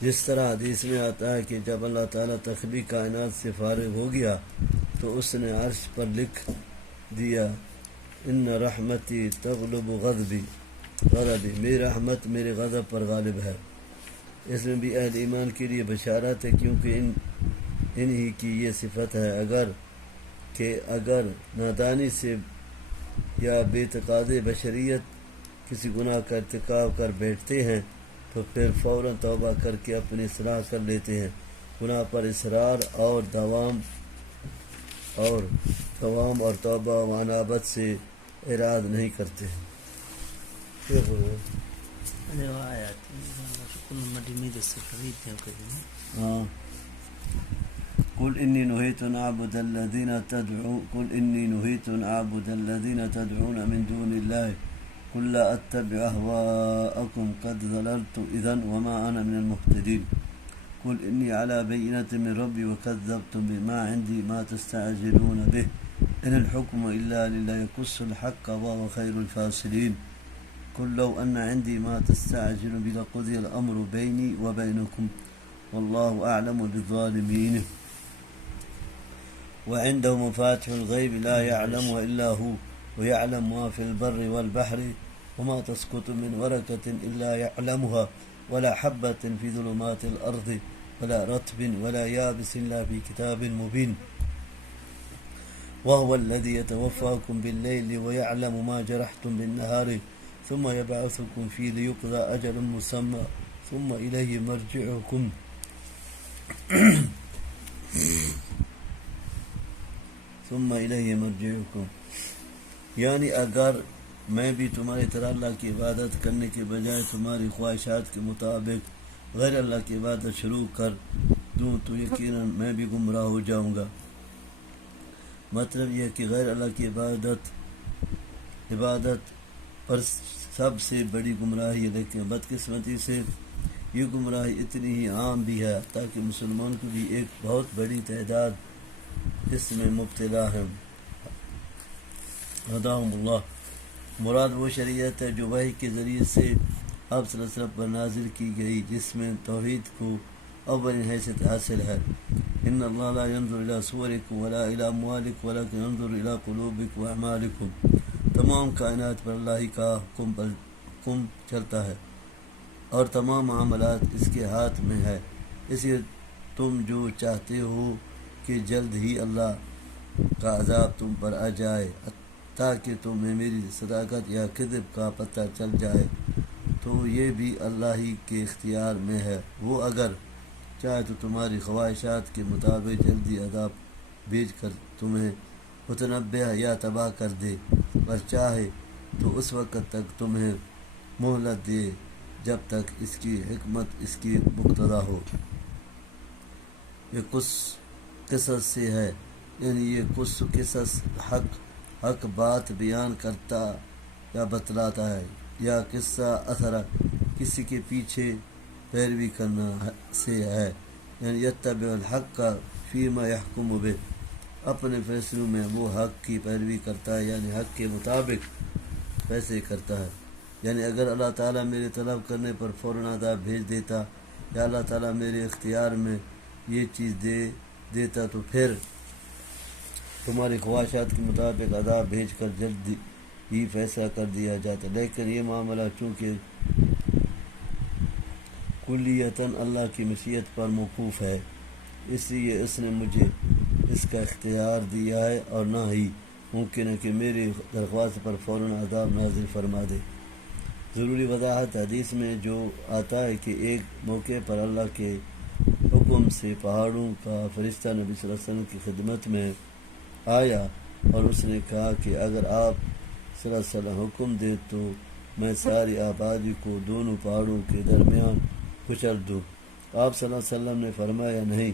جس طرح حدیث میں آتا ہے کہ جب اللہ تعالیٰ تخلیق کائنات سے فارغ ہو گیا تو اس نے عرش پر لکھ دیا ان رحمتی تغلب غضبی، میری رحمت میرے غضب پر غالب ہے۔ اس میں بھی اہل ایمان کے لیے بشارت ہے، کیونکہ انہی کی یہ صفت ہے اگر نادانی سے یا بے تقاضے بشریت کسی گناہ کا ارتکاب کر بیٹھتے ہیں تو پھر فوراً توبہ کر کے اپنی اصلاح کر لیتے ہیں، گناہ پر اصرار اور دوام اور توبہ و انابت سے اراد نہیں کرتے۔ قل إني نهيت أن أعبد الذين تدعون من دون الله قل لا أتبع أهواءكم قد ضللت إذن وما أنا من المهتدين قل إني على بينة من ربي وكذبتم بما عندي ما تستعجلون به إن الحكم إلا لله يقص الحق وهو خير الفاصلين قل لو أن عندي ما تستعجل به لقضي الأمر بيني وبينكم والله أعلم بالظالمين وعنده مفاتح الغيب لا يعلمها إلا هو ويعلم ما في البر والبحر وما تسقط من ورقة إلا يعلمها ولا حبة في ظلمات الأرض ولا رطب ولا يابس إلا في كتاب مبين وهو الذي يتوفاكم بالليل ويعلم ما جرحتم بالنهار ثم يبعثكم فيه ليقضى أجل مسمى ثم إليه مرجعكم یعنی اگر میں بھی تمہاری طرح اللہ کی عبادت کرنے کے بجائے تمہاری خواہشات کے مطابق غیر اللہ کی عبادت شروع کر دوں تو یقیناً میں بھی گمراہ ہو جاؤں گا۔ مطلب یہ کہ غیر اللہ کی عبادت پر سب سے بڑی گمراہی ہے، لیکن بدقسمتی سے یہ گمراہی اتنی ہی عام بھی ہے تاکہ مسلمان کو بھی ایک بہت بڑی تعداد اس میں مبتلا ہے۔ ہداہم اللہ، مراد وہ شریعت ہے جو وحی کے ذریعے سے آپ صلی اللہ علیہ وسلم پر نازل کی گئی، جس میں توحید کو اول حیثیت حاصل ہے۔ ان اللہ لا ينظر الى صورکم ولا الى اموالکم ولكن ينظر الى قلوبکم واعمالکم، تمام کائنات پر اللہ ہی کا حکم چلتا ہے اور تمام معاملات اس کے ہاتھ میں ہے، اس لیے تم جو چاہتے ہو کہ جلد ہی اللہ کا عذاب تم پر آ جائے تاکہ تمہیں میری صداقت یا کذب کا پتہ چل جائے، تو یہ بھی اللہ ہی کے اختیار میں ہے۔ وہ اگر چاہے تو تمہاری خواہشات کے مطابق جلدی عذاب بھیج کر تمہیں متنبہ یا تباہ کر دے، اور چاہے تو اس وقت تک تمہیں مہلت دے جب تک اس کی حکمت اس کی مقتضا ہو۔ یہ قصص سے ہے، یعنی یہ قصص حق بات بیان کرتا یا بتلاتا ہے، یا قصہ اثر کسی کے پیچھے پیروی کرنا سے ہے، یعنی یتبع الحق فیما یحکم بہ، اپنے فیصلوں میں وہ حق کی پیروی کرتا ہے، یعنی حق کے مطابق فیصلے کرتا ہے۔ یعنی اگر اللہ تعالیٰ میرے طلب کرنے پر فوراً عذاب بھیج دیتا یا اللہ تعالیٰ میرے اختیار میں یہ چیز دے دیتا تو پھر تمہاری خواہشات کے مطابق عذاب بھیج کر جلد ہی فیصلہ کر دیا جاتا، لیکن یہ معاملہ چونکہ کلیتاً اللہ کی مشیت پر موقوف ہے، اس لیے اس نے مجھے اس کا اختیار دیا ہے، اور نہ ہی ممکن ہے کہ میری درخواست پر فوراً عذاب نازل فرما دے۔ ضروری وضاحت، حدیث میں جو آتا ہے کہ ایک موقع پر اللہ کے حکم سے پہاڑوں کا فرشتہ نبی صلی اللہ علیہ وسلم کی خدمت میں آیا اور اس نے کہا کہ اگر آپ صلی اللہ علیہ وسلم حکم دیں تو میں ساری آبادی کو دونوں پہاڑوں کے درمیان کچل دوں۔ آپ صلی اللہ علیہ وسلم نے فرمایا نہیں،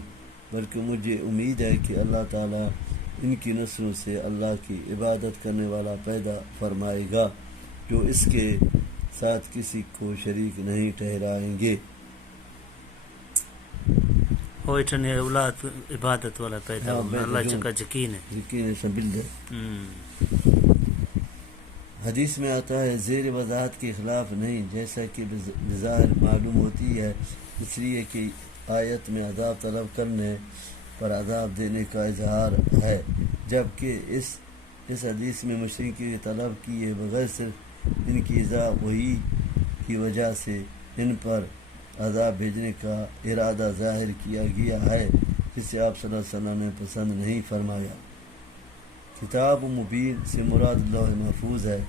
بلکہ مجھے امید ہے کہ اللہ تعالیٰ ان کی نسلوں سے اللہ کی عبادت کرنے والا پیدا فرمائے گا جو اس کے ساتھ کسی کو شریک نہیں ٹھہرائیں گے۔ heute eine Eulad Ibadat wala پیدا ہاں، ہونا اللہ کا یقین ہے یقین سبل ہے. حدیث میں آتا ہے زیر وضاحت کے خلاف نہیں، جیسا کہ بظاہر معلوم ہوتی ہے، اس لیے کہ آیت میں عذاب طلب کرنے پر عذاب دینے کا اظہار ہے، جبکہ اس حدیث میں مشرک کی طلب کیے بغیر صرف ان کی ایذا وہی کی وجہ سے ان پر عذاب بھیجنے کا ارادہ ظاہر کیا گیا ہے، جسے آپ صلی اللہ علیہ وسلم نے پسند نہیں فرمایا. کتاب مبین سے مراد لوح محفوظ ہے.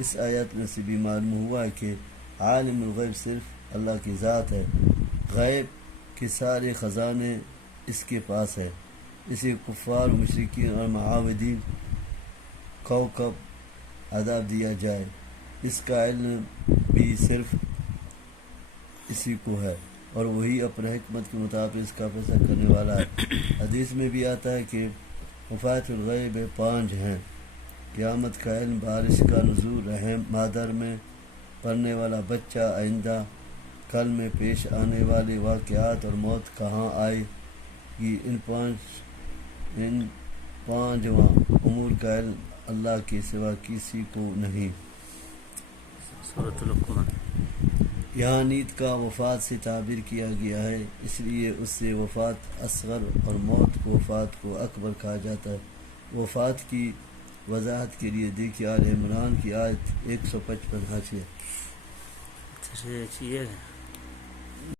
اس آیت میں سے بھی معلوم ہوا کہ عالم الغیب صرف اللہ کی ذات ہے، غیب کے سارے خزانے اس کے پاس ہے. اسے کفار مشرکین اور معاودین کوكب عذاب دیا جائے، اس کا علم بھی صرف اسی کو ہے، اور وہی اپنے حکمت کے مطابق اس کا فیصلہ کرنے والا ہے. حدیث میں بھی آتا ہے کہ مفاتیح الغیب 5 ہیں: قیامت کا علم، بارش کا نزول، رحم مادر میں پڑنے والا بچہ، آئندہ کل میں پیش آنے والے واقعات، اور موت کہاں آئے گی. ان پانچواں امور کا علم اللہ کے سوا کسی کو نہیں. سورۃ لقمان. یہاں نیند کا وفات سے تعبیر کیا گیا ہے، اس لیے اس سے وفات اصغر اور موت کو وفات کو اکبر کہا جاتا ہے. وفات کی وضاحت کے لیے دیکھیے آل عمران کی آیت 155 حاشیہ. یہ